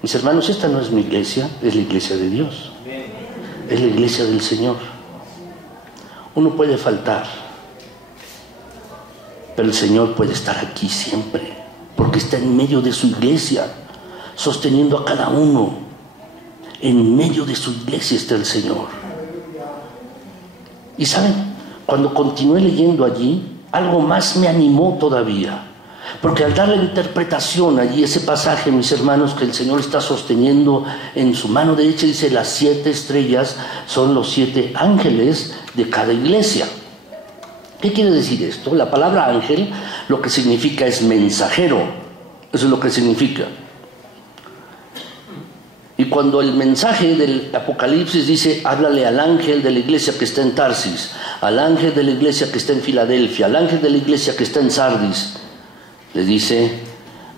Mis hermanos, esta no es mi iglesia, es la iglesia de Dios. Es la iglesia del Señor. Uno puede faltar, pero el Señor puede estar aquí siempre, porque está en medio de su iglesia, sosteniendo a cada uno. En medio de su iglesia está el Señor. Y saben, cuando continué leyendo allí, algo más me animó todavía. Porque al dar la interpretación allí, ese pasaje, mis hermanos, que el Señor está sosteniendo en su mano derecha, dice: las 7 estrellas son los 7 ángeles de cada iglesia. ¿Qué quiere decir esto? La palabra ángel lo que significa es mensajero. Eso es lo que significa. Y cuando el mensaje del Apocalipsis dice, háblale al ángel de la iglesia que está en Tarsis, al ángel de la iglesia que está en Filadelfia, al ángel de la iglesia que está en Sardis, le dice,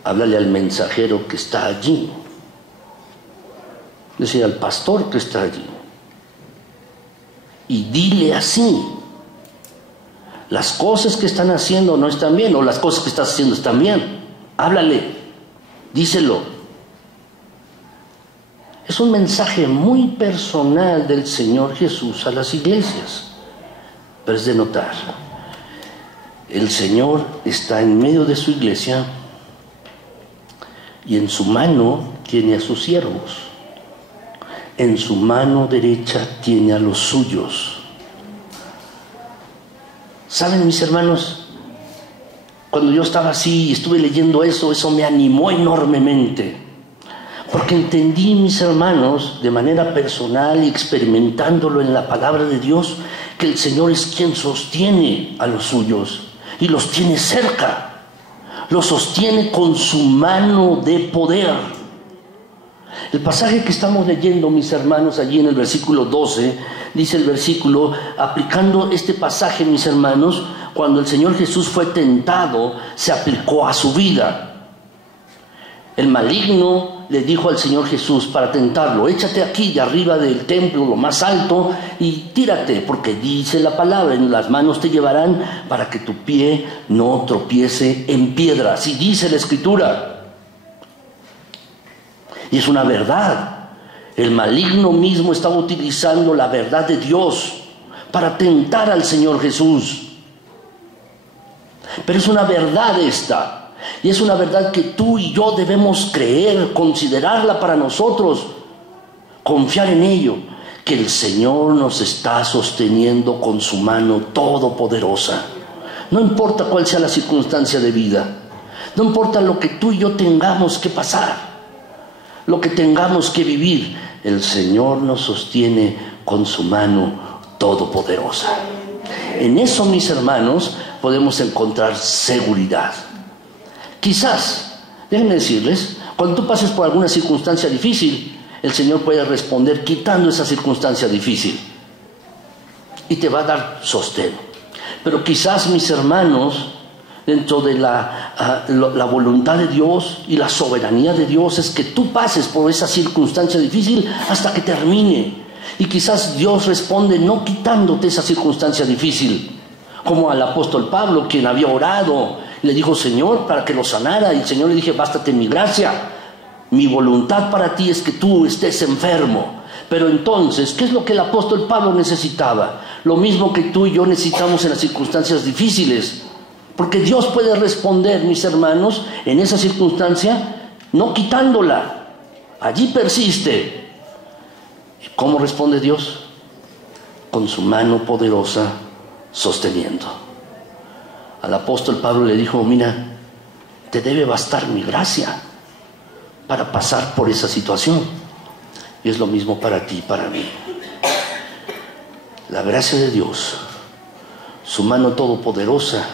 háblale al mensajero que está allí. Es decir, al pastor que está allí. Y dile así, las cosas que están haciendo no están bien, o las cosas que estás haciendo están bien. Háblale, díselo. Es un mensaje muy personal del Señor Jesús a las iglesias. Pero es de notar, el Señor está en medio de su iglesia y en su mano tiene a sus siervos. En su mano derecha tiene a los suyos. ¿Saben, mis hermanos? Cuando yo estaba así y estuve leyendo eso me animó enormemente. Porque entendí, mis hermanos, de manera personal y experimentándolo en la palabra de Dios, que el Señor es quien sostiene a los suyos y los tiene cerca. Los sostiene con su mano de poder. El pasaje que estamos leyendo, mis hermanos, allí en el versículo 12, dice el versículo, aplicando este pasaje, mis hermanos, cuando el Señor Jesús fue tentado, se aplicó a su vida. El maligno le dijo al Señor Jesús para tentarlo, échate aquí de arriba del templo, lo más alto, y tírate, porque dice la palabra, en las manos te llevarán para que tu pie no tropiece en piedra. Así dice la Escritura. Y es una verdad. El maligno mismo estaba utilizando la verdad de Dios para tentar al Señor Jesús. Pero es una verdad esta. Y es una verdad que tú y yo debemos creer, considerarla para nosotros, confiar en ello, que el Señor nos está sosteniendo con su mano todopoderosa. No importa cuál sea la circunstancia de vida, no importa lo que tú y yo tengamos que pasar, lo que tengamos que vivir, el Señor nos sostiene con su mano todopoderosa. En eso, mis hermanos, podemos encontrar seguridad. Quizás, déjenme decirles, cuando tú pases por alguna circunstancia difícil, el Señor puede responder quitando esa circunstancia difícil y te va a dar sostén. Pero quizás, mis hermanos, dentro de la voluntad de Dios y la soberanía de Dios es que tú pases por esa circunstancia difícil hasta que termine. Y quizás Dios responde no quitándote esa circunstancia difícil, como al apóstol Pablo, quien había orado. Le dijo, Señor, para que lo sanara. Y el Señor le dije, bástate mi gracia. Mi voluntad para ti es que tú estés enfermo. Pero entonces, ¿qué es lo que el apóstol Pablo necesitaba? Lo mismo que tú y yo necesitamos en las circunstancias difíciles. Porque Dios puede responder, mis hermanos, en esa circunstancia, no quitándola. Allí persiste. ¿Y cómo responde Dios? Con su mano poderosa sosteniendo. Al apóstol Pablo le dijo, mira, te debe bastar mi gracia para pasar por esa situación. Y es lo mismo para ti y para mí. La gracia de Dios, su mano todopoderosa,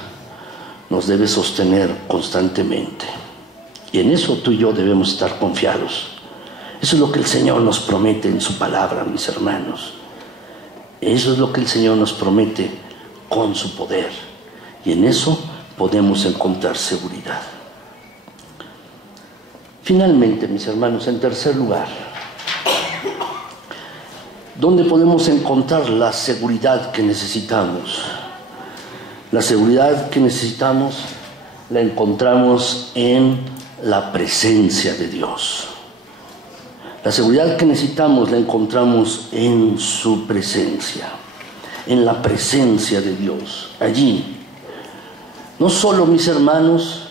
nos debe sostener constantemente. Y en eso tú y yo debemos estar confiados. Eso es lo que el Señor nos promete en su palabra, mis hermanos. Eso es lo que el Señor nos promete con su poder. Y en eso podemos encontrar seguridad. Finalmente, mis hermanos, en tercer lugar, ¿dónde podemos encontrar la seguridad que necesitamos? La seguridad que necesitamos la encontramos en la presencia de Dios. La seguridad que necesitamos la encontramos en su presencia, en la presencia de Dios, allí. No solo, mis hermanos,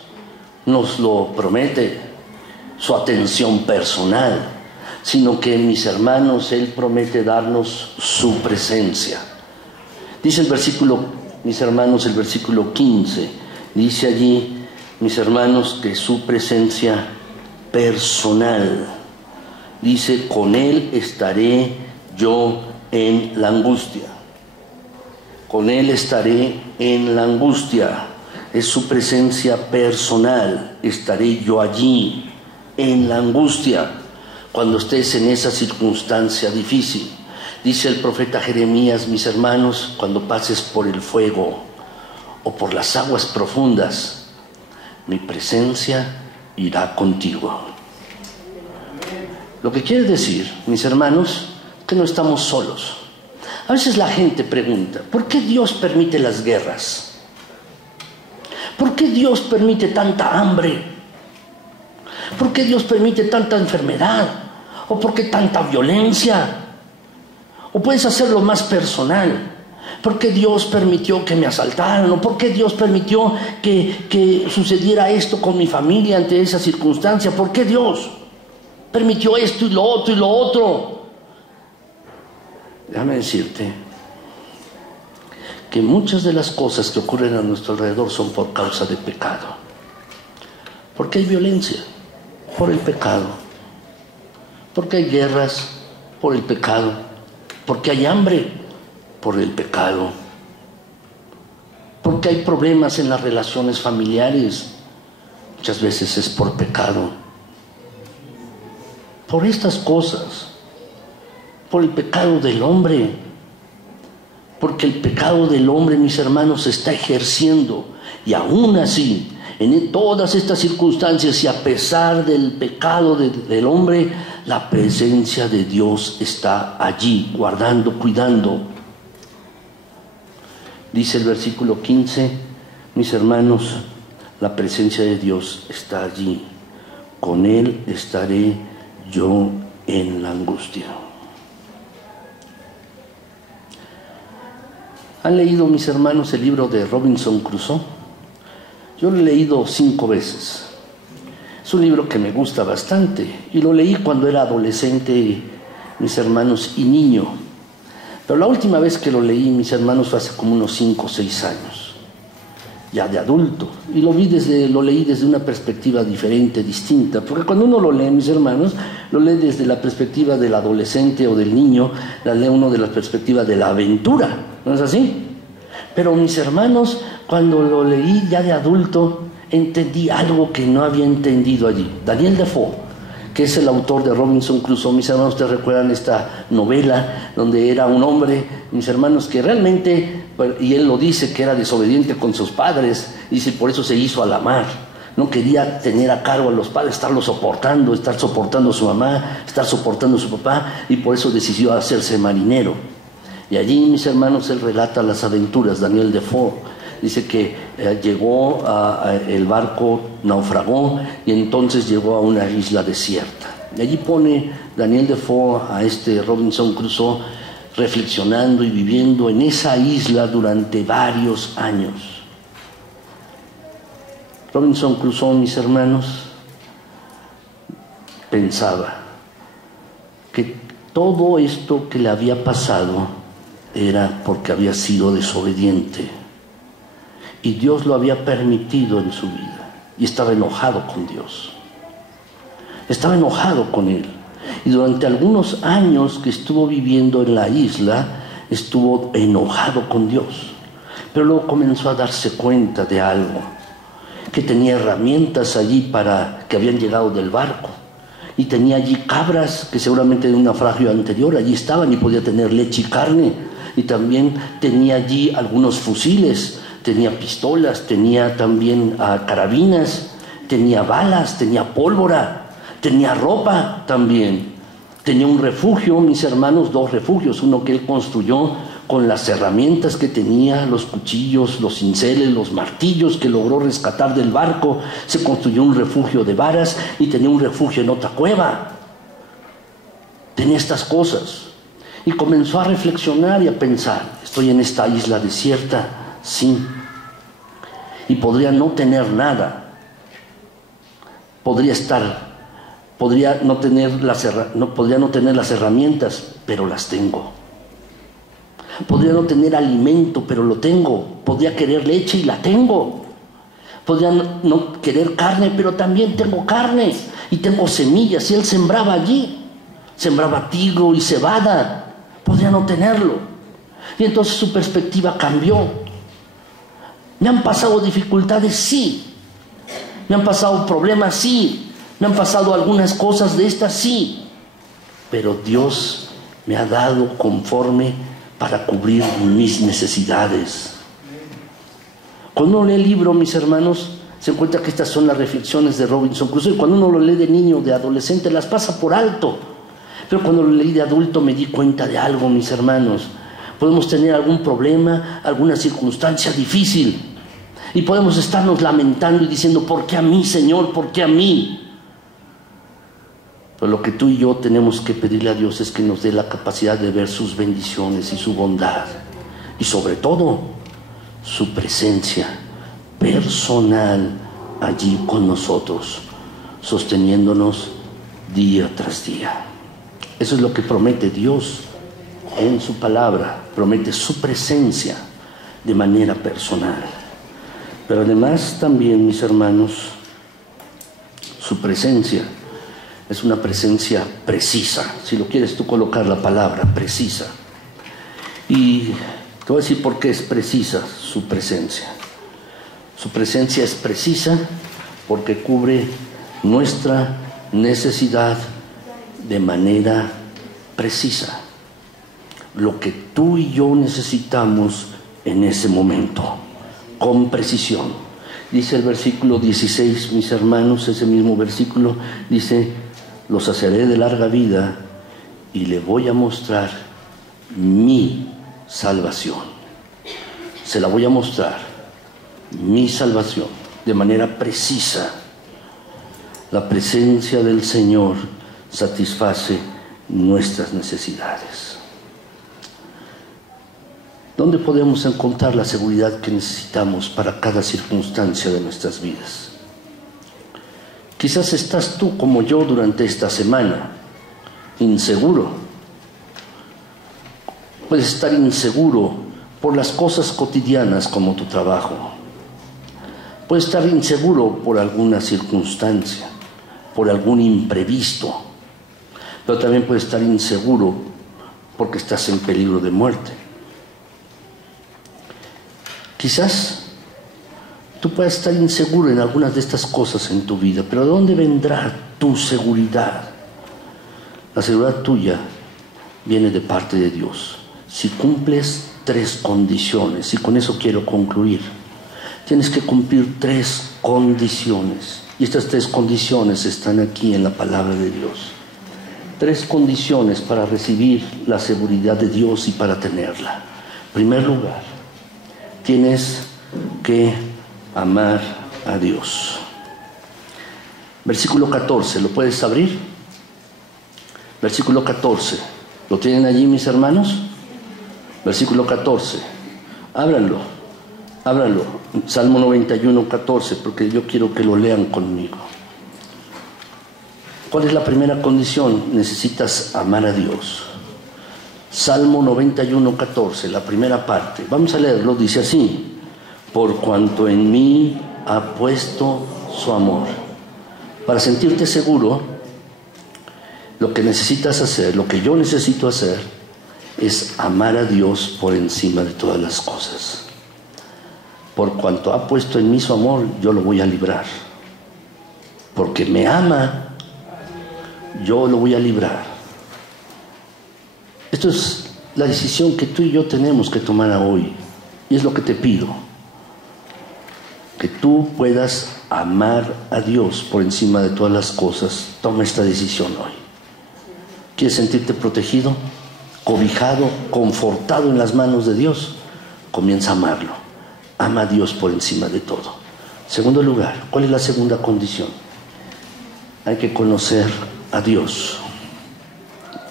nos lo promete su atención personal, sino que, mis hermanos, Él promete darnos su presencia. Dice el versículo, mis hermanos, el versículo 15, dice allí, mis hermanos, que su presencia personal, dice, con Él estaré yo en la angustia. Con Él estaré en la angustia. Es su presencia personal. Estaré yo allí en la angustia. cuando estés en esa circunstancia difícil. Dice el profeta Jeremías, mis hermanos, cuando pases por el fuego o por las aguas profundas, mi presencia irá contigo. Lo que quiere decir, mis hermanos, que no estamos solos. A veces la gente pregunta, ¿por qué Dios permite las guerras? ¿Por qué Dios permite tanta hambre? ¿Por qué Dios permite tanta enfermedad? ¿O por qué tanta violencia? O puedes hacerlo más personal. ¿Por qué Dios permitió que me asaltaran? ¿O por qué Dios permitió que sucediera esto con mi familia ante esa circunstancia? ¿Por qué Dios permitió esto y lo otro y lo otro? Déjame decirte que muchas de las cosas que ocurren a nuestro alrededor son por causa de pecado. Porque hay violencia, por el pecado. Porque hay guerras, por el pecado. Porque hay hambre, por el pecado. Porque hay problemas en las relaciones familiares, muchas veces es por pecado. Por estas cosas, por el pecado del hombre. Porque el pecado del hombre, mis hermanos, se está ejerciendo. Y aún así, en todas estas circunstancias y a pesar del pecado del hombre, la presencia de Dios está allí, guardando, cuidando. Dice el versículo 15, mis hermanos, la presencia de Dios está allí. Con Él estaré yo en la angustia. ¿Han leído, mis hermanos, el libro de Robinson Crusoe? Yo lo he leído 5 veces. Es un libro que me gusta bastante y lo leí cuando era adolescente, mis hermanos, y niño. Pero la última vez que lo leí, mis hermanos, fue hace como unos 5 o 6 años, ya de adulto. Y lo leí desde una perspectiva diferente, distinta. Porque cuando uno lo lee, mis hermanos, lo lee desde la perspectiva del adolescente o del niño, la lee uno de la perspectiva de la aventura. ¿No es así? Pero mis hermanos, cuando lo leí ya de adulto, entendí algo que no había entendido allí. Daniel Defoe, que es el autor de Robinson Crusoe, mis hermanos, ustedes recuerdan esta novela donde era un hombre, mis hermanos, que realmente, y él lo dice, que era desobediente con sus padres, dice, por eso se hizo a la mar. No quería tener a cargo a los padres, estar soportando a su mamá, estar soportando a su papá, y por eso decidió hacerse marinero. Y allí, mis hermanos, él relata las aventuras, Daniel Defoe. Dice que llegó, el barco naufragó y entonces llegó a una isla desierta. Y allí pone Daniel Defoe a este Robinson Crusoe reflexionando y viviendo en esa isla durante varios años. Robinson Crusoe, mis hermanos, pensaba que todo esto que le había pasado era porque había sido desobediente. Y Dios lo había permitido en su vida. Y estaba enojado con Dios. Estaba enojado con Él. Y durante algunos años que estuvo viviendo en la isla, estuvo enojado con Dios. Pero luego comenzó a darse cuenta de algo. Que tenía herramientas allí que habían llegado del barco. Y tenía allí cabras que seguramente de un naufragio anterior allí estaban y podía tener leche y carne. Y también tenía allí algunos fusiles. Tenía pistolas, tenía también carabinas, tenía balas, tenía pólvora, tenía ropa también. Tenía un refugio, mis hermanos, 2 refugios. Uno que él construyó con las herramientas que tenía, los cuchillos, los cinceles, los martillos que logró rescatar del barco. Se construyó un refugio de varas y tenía un refugio en otra cueva. Tenía estas cosas. Y comenzó a reflexionar y a pensar, estoy en esta isla desierta, sí. Y podría no tener nada. Podría no tener las herramientas, pero las tengo. Podría no tener alimento, pero lo tengo. Podría querer leche y la tengo. Podría no querer carne, pero también tengo carne. Y tengo semillas, y él sembraba allí. Sembraba trigo y cebada. Podría no tenerlo. Y entonces su perspectiva cambió. ¿Me han pasado dificultades? Sí. ¿Me han pasado problemas? Sí. ¿Me han pasado algunas cosas de estas? Sí. pero Dios me ha dado conforme para cubrir mis necesidades. Cuando uno lee el libro, mis hermanos, se encuentra que estas son las reflexiones de Robinson Crusoe, y cuando uno lo lee de niño, de adolescente, las pasa por alto. Pero cuando lo leí de adulto me di cuenta de algo, mis hermanos. Podemos tener algún problema, alguna circunstancia difícil, y podemos estarnos lamentando y diciendo, ¿por qué a mí, Señor? ¿Por qué a mí? Pero lo que tú y yo tenemos que pedirle a Dios es que nos dé la capacidad de ver sus bendiciones y su bondad, y sobre todo su presencia personal allí con nosotros, sosteniéndonos día tras día. Eso es lo que promete Dios en su palabra, promete su presencia de manera personal. Pero además también, mis hermanos, su presencia es una presencia precisa. Si lo quieres tú colocar la palabra, precisa. Y te voy a decir por qué es precisa su presencia. Su presencia es precisa porque cubre nuestra necesidad de manera precisa. Lo que tú y yo necesitamos en ese momento, con precisión. Dice el versículo 16, mis hermanos, ese mismo versículo, dice, los haceré de larga vida y le voy a mostrar mi salvación. Se la voy a mostrar, mi salvación, de manera precisa. La presencia del Señor satisface nuestras necesidades. ¿Dónde podemos encontrar la seguridad que necesitamos para cada circunstancia de nuestras vidas? Quizás estás tú como yo durante esta semana, inseguro. Puedes estar inseguro por las cosas cotidianas como tu trabajo. Puedes estar inseguro por alguna circunstancia, por algún imprevisto. Pero también puedes estar inseguro porque estás en peligro de muerte. Quizás tú puedas estar inseguro en algunas de estas cosas en tu vida, pero ¿de dónde vendrá tu seguridad? La seguridad tuya viene de parte de Dios. Si cumples 3 condiciones, y con eso quiero concluir, tienes que cumplir 3 condiciones. Y estas 3 condiciones están aquí en la palabra de Dios. 3 condiciones para recibir la seguridad de Dios y para tenerla. En primer lugar, tienes que amar a Dios. Versículo 14, ¿lo puedes abrir? Versículo 14, ¿lo tienen allí, mis hermanos? Versículo 14, ábranlo, Salmo 91, 14, porque yo quiero que lo lean conmigo. ¿Cuál es la primera condición? Necesitas amar a Dios. Salmo 91, 14, la primera parte. Vamos a leerlo, dice así: por cuanto en mí ha puesto su amor. Para sentirte seguro, lo que necesitas hacer, lo que yo necesito hacer, es amar a Dios por encima de todas las cosas. Por cuanto ha puesto en mí su amor, yo lo voy a librar. Porque me ama, yo lo voy a librar. Esto es la decisión que tú y yo tenemos que tomar hoy. Y es lo que te pido. Que tú puedas amar a Dios por encima de todas las cosas. Toma esta decisión hoy. ¿Quieres sentirte protegido, cobijado, confortado en las manos de Dios? Comienza a amarlo. Ama a Dios por encima de todo. Segundo lugar, ¿cuál es la segunda condición? Hay que conocer a Dios.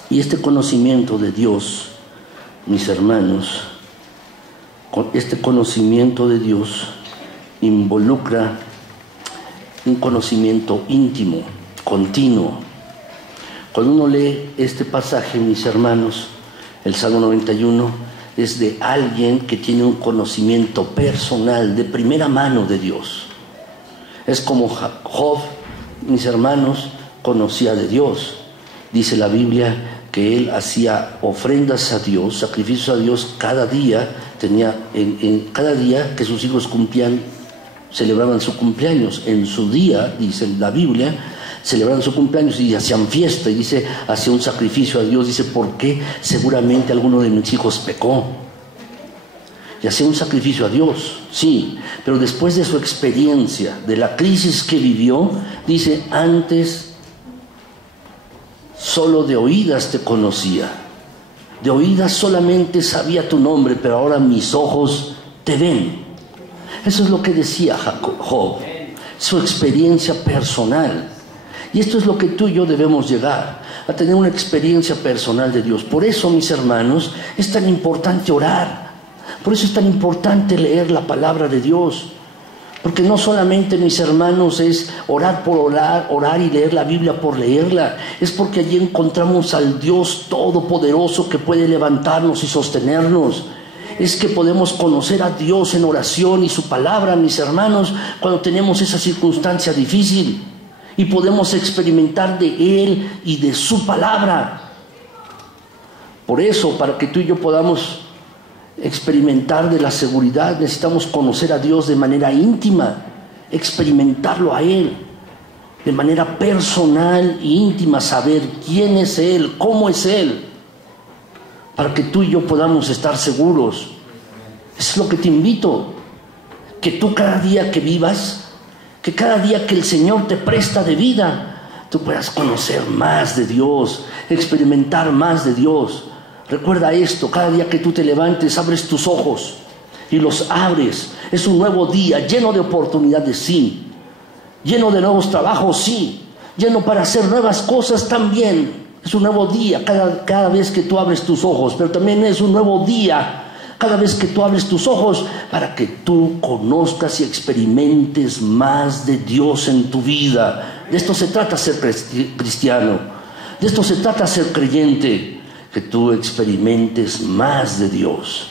Y este conocimiento de Dios, mis hermanos, este conocimiento de Dios involucra un conocimiento íntimo, continuo. Cuando uno lee este pasaje, mis hermanos, el Salmo 91, es de alguien que tiene un conocimiento personal, de primera mano de Dios. Es como Job, mis hermanos, conocía de Dios. Dice la Biblia que él hacía ofrendas a Dios, sacrificios a Dios cada día. Cada día que sus hijos celebraban su cumpleaños. En su día, dice la Biblia, celebraban su cumpleaños y hacían fiesta, y dice, hacía un sacrificio a Dios. Dice, ¿por qué? Seguramente alguno de mis hijos pecó. Y hacía un sacrificio a Dios, sí, pero después de su experiencia, de la crisis que vivió, dice, antes solo de oídas te conocía, de oídas solamente sabía tu nombre, pero ahora mis ojos te ven. Eso es lo que decía Job, su experiencia personal. Y esto es lo que tú y yo debemos llegar, a tener una experiencia personal de Dios. Por eso, mis hermanos, es tan importante orar. Por eso es tan importante leer la palabra de Dios. Porque no solamente, mis hermanos, es orar por orar, orar y leer la Biblia por leerla. Es porque allí encontramos al Dios Todopoderoso que puede levantarnos y sostenernos. Es que podemos conocer a Dios en oración y su palabra, mis hermanos, cuando tenemos esa circunstancia difícil. Y podemos experimentar de Él y de su palabra. Por eso, para que tú y yo podamos experimentar de la seguridad, necesitamos conocer a Dios de manera íntima, experimentarlo a Él de manera personal e íntima, saber quién es Él, cómo es Él, para que tú y yo podamos estar seguros. Eso es lo que te invito, que tú cada día que vivas, que cada día que el Señor te presta de vida, tú puedas conocer más de Dios, experimentar más de Dios. Recuerda esto, cada día que tú te levantes, abres tus ojos y los abres. Es un nuevo día, lleno de oportunidades, sí. Lleno de nuevos trabajos, sí. Lleno para hacer nuevas cosas también. Es un nuevo día cada vez que tú abres tus ojos. Pero también es un nuevo día cada vez que tú abres tus ojos para que tú conozcas y experimentes más de Dios en tu vida. De esto se trata ser cristiano. De esto se trata ser creyente. Que tú experimentes más de Dios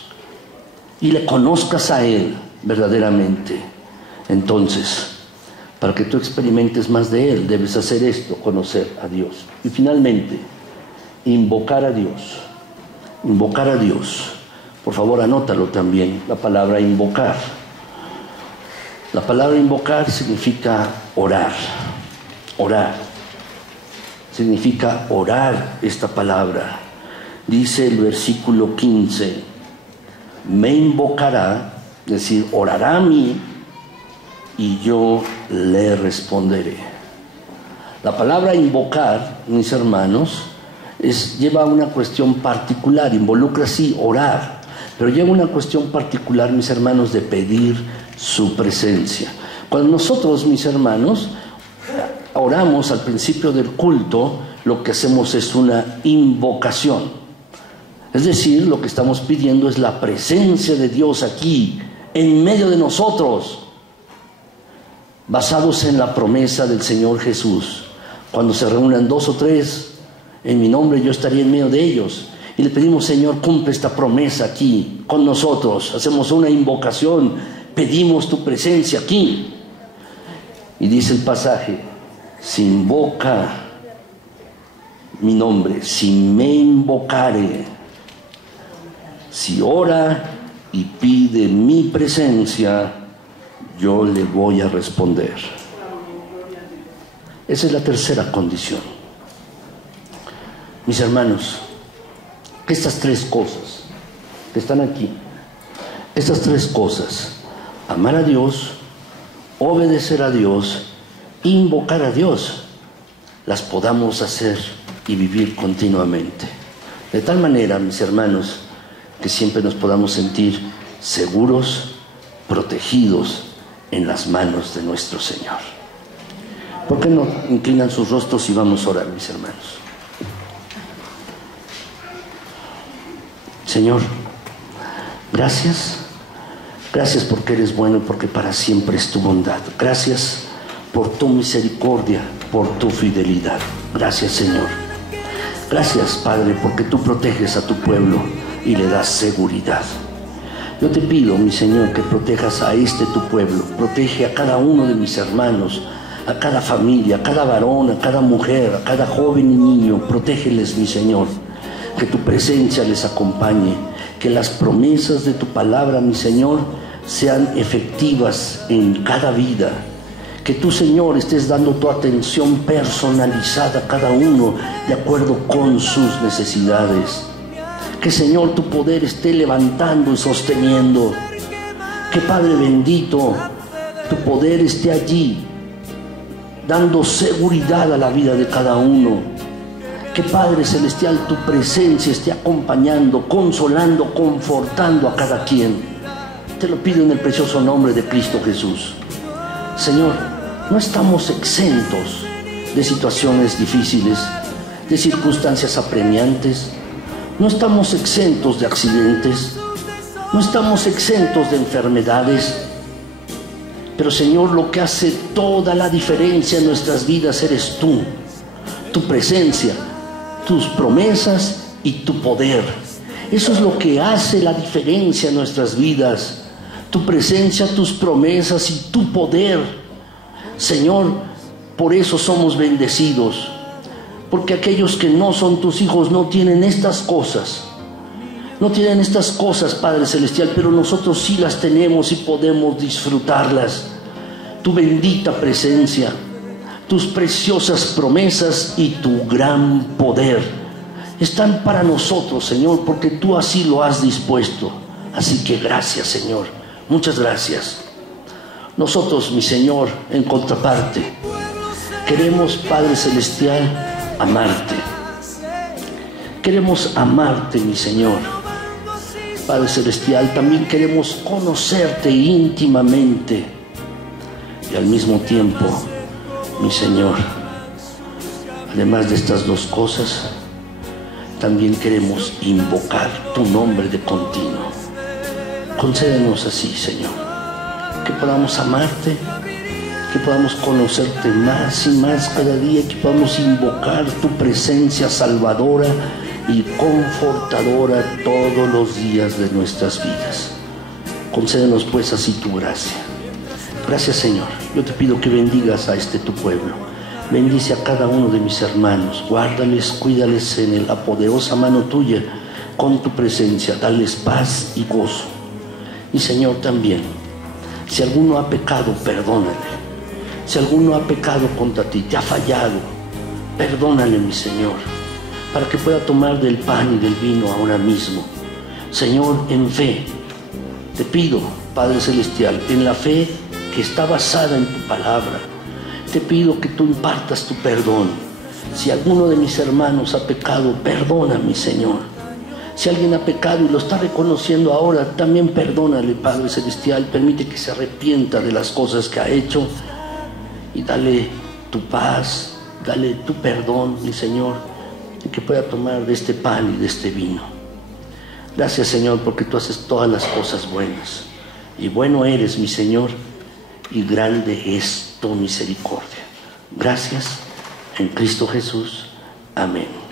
y le conozcas a Él verdaderamente. Entonces, para que tú experimentes más de Él, debes hacer esto, conocer a Dios. Y finalmente, invocar a Dios. Invocar a Dios. Por favor, anótalo también, la palabra invocar. La palabra invocar significa orar. Orar. Significa orar esta palabra. Dice el versículo 15, me invocará, es decir, orará a mí y yo le responderé. La palabra invocar, mis hermanos, lleva una cuestión particular, involucra sí orar, pero lleva una cuestión particular, mis hermanos, de pedir su presencia. Cuando nosotros, mis hermanos, oramos al principio del culto, lo que hacemos es una invocación. Es decir, lo que estamos pidiendo es la presencia de Dios aquí, en medio de nosotros, basados en la promesa del Señor Jesús. Cuando se reúnan 2 o 3 en mi nombre, yo estaré en medio de ellos. Y le pedimos, Señor, cumple esta promesa aquí con nosotros. Hacemos una invocación, pedimos tu presencia aquí. Y dice el pasaje, si invoca mi nombre, si me invocare, si ora y pide mi presencia, yo le voy a responder. Esa es la tercera condición. Mis hermanos, estas 3 cosas que están aquí, estas 3 cosas, amar a Dios, obedecer a Dios, invocar a Dios, las podamos hacer y vivir continuamente. De tal manera, mis hermanos, que siempre nos podamos sentir seguros, protegidos en las manos de nuestro Señor. ¿Por qué no inclinan sus rostros y vamos a orar, mis hermanos? Señor, gracias. Gracias porque eres bueno y porque para siempre es tu bondad. Gracias por tu misericordia, por tu fidelidad. Gracias, Señor. Gracias, Padre, porque tú proteges a tu pueblo y le das seguridad. Yo te pido, mi Señor, que protejas a tu pueblo. Protege a cada uno de mis hermanos, a cada familia, a cada varón, a cada mujer, a cada joven y niño. Protégeles, mi Señor. Que tu presencia les acompañe. Que las promesas de tu palabra, mi Señor, sean efectivas en cada vida. Que tú, Señor, estés dando tu atención personalizada a cada uno de acuerdo con sus necesidades. Que, Señor, tu poder esté levantando y sosteniendo. Que, Padre bendito, tu poder esté allí, dando seguridad a la vida de cada uno. Que, Padre celestial, tu presencia esté acompañando, consolando, confortando a cada quien. Te lo pido en el precioso nombre de Cristo Jesús. Señor, no estamos exentos de situaciones difíciles, de circunstancias apremiantes. No estamos exentos de accidentes. No estamos exentos de enfermedades. Pero, Señor, lo que hace toda la diferencia en nuestras vidas eres tú, tu presencia, tus promesas y tu poder. Eso es lo que hace la diferencia en nuestras vidas. Tu presencia, tus promesas y tu poder. Señor, por eso somos bendecidos. Porque aquellos que no son tus hijos no tienen estas cosas. No tienen estas cosas, Padre Celestial, pero nosotros sí las tenemos y podemos disfrutarlas. Tu bendita presencia, tus preciosas promesas y tu gran poder están para nosotros, Señor, porque tú así lo has dispuesto. Así que gracias, Señor, muchas gracias. Nosotros, mi Señor, en contraparte, queremos, Padre Celestial, amarte. Queremos amarte, mi Señor. Padre Celestial, también queremos conocerte íntimamente. Y al mismo tiempo, mi Señor, además de estas dos cosas, también queremos invocar tu nombre de continuo. Concédenos así, Señor, que podamos amarte, que podamos conocerte más y más cada día, que podamos invocar tu presencia salvadora y confortadora todos los días de nuestras vidas. Concédenos pues así tu gracia. Gracias, Señor. Yo te pido que bendigas a este tu pueblo. Bendice a cada uno de mis hermanos. Guárdales, cuídales en la poderosa mano tuya con tu presencia. Dales paz y gozo. Y, Señor, también, si alguno ha pecado, perdónale. Si alguno ha pecado contra ti, te ha fallado, perdónale, mi Señor, para que pueda tomar del pan y del vino ahora mismo. Señor, en fe, te pido, Padre Celestial, en la fe que está basada en tu palabra, te pido que tú impartas tu perdón. Si alguno de mis hermanos ha pecado, perdona, mi Señor. Si alguien ha pecado y lo está reconociendo ahora, también perdónale, Padre Celestial. Permite que se arrepienta de las cosas que ha hecho y dale tu paz, dale tu perdón, mi Señor, y que pueda tomar de este pan y de este vino. Gracias, Señor, porque tú haces todas las cosas buenas. Y bueno eres, mi Señor, y grande es tu misericordia. Gracias, en Cristo Jesús. Amén.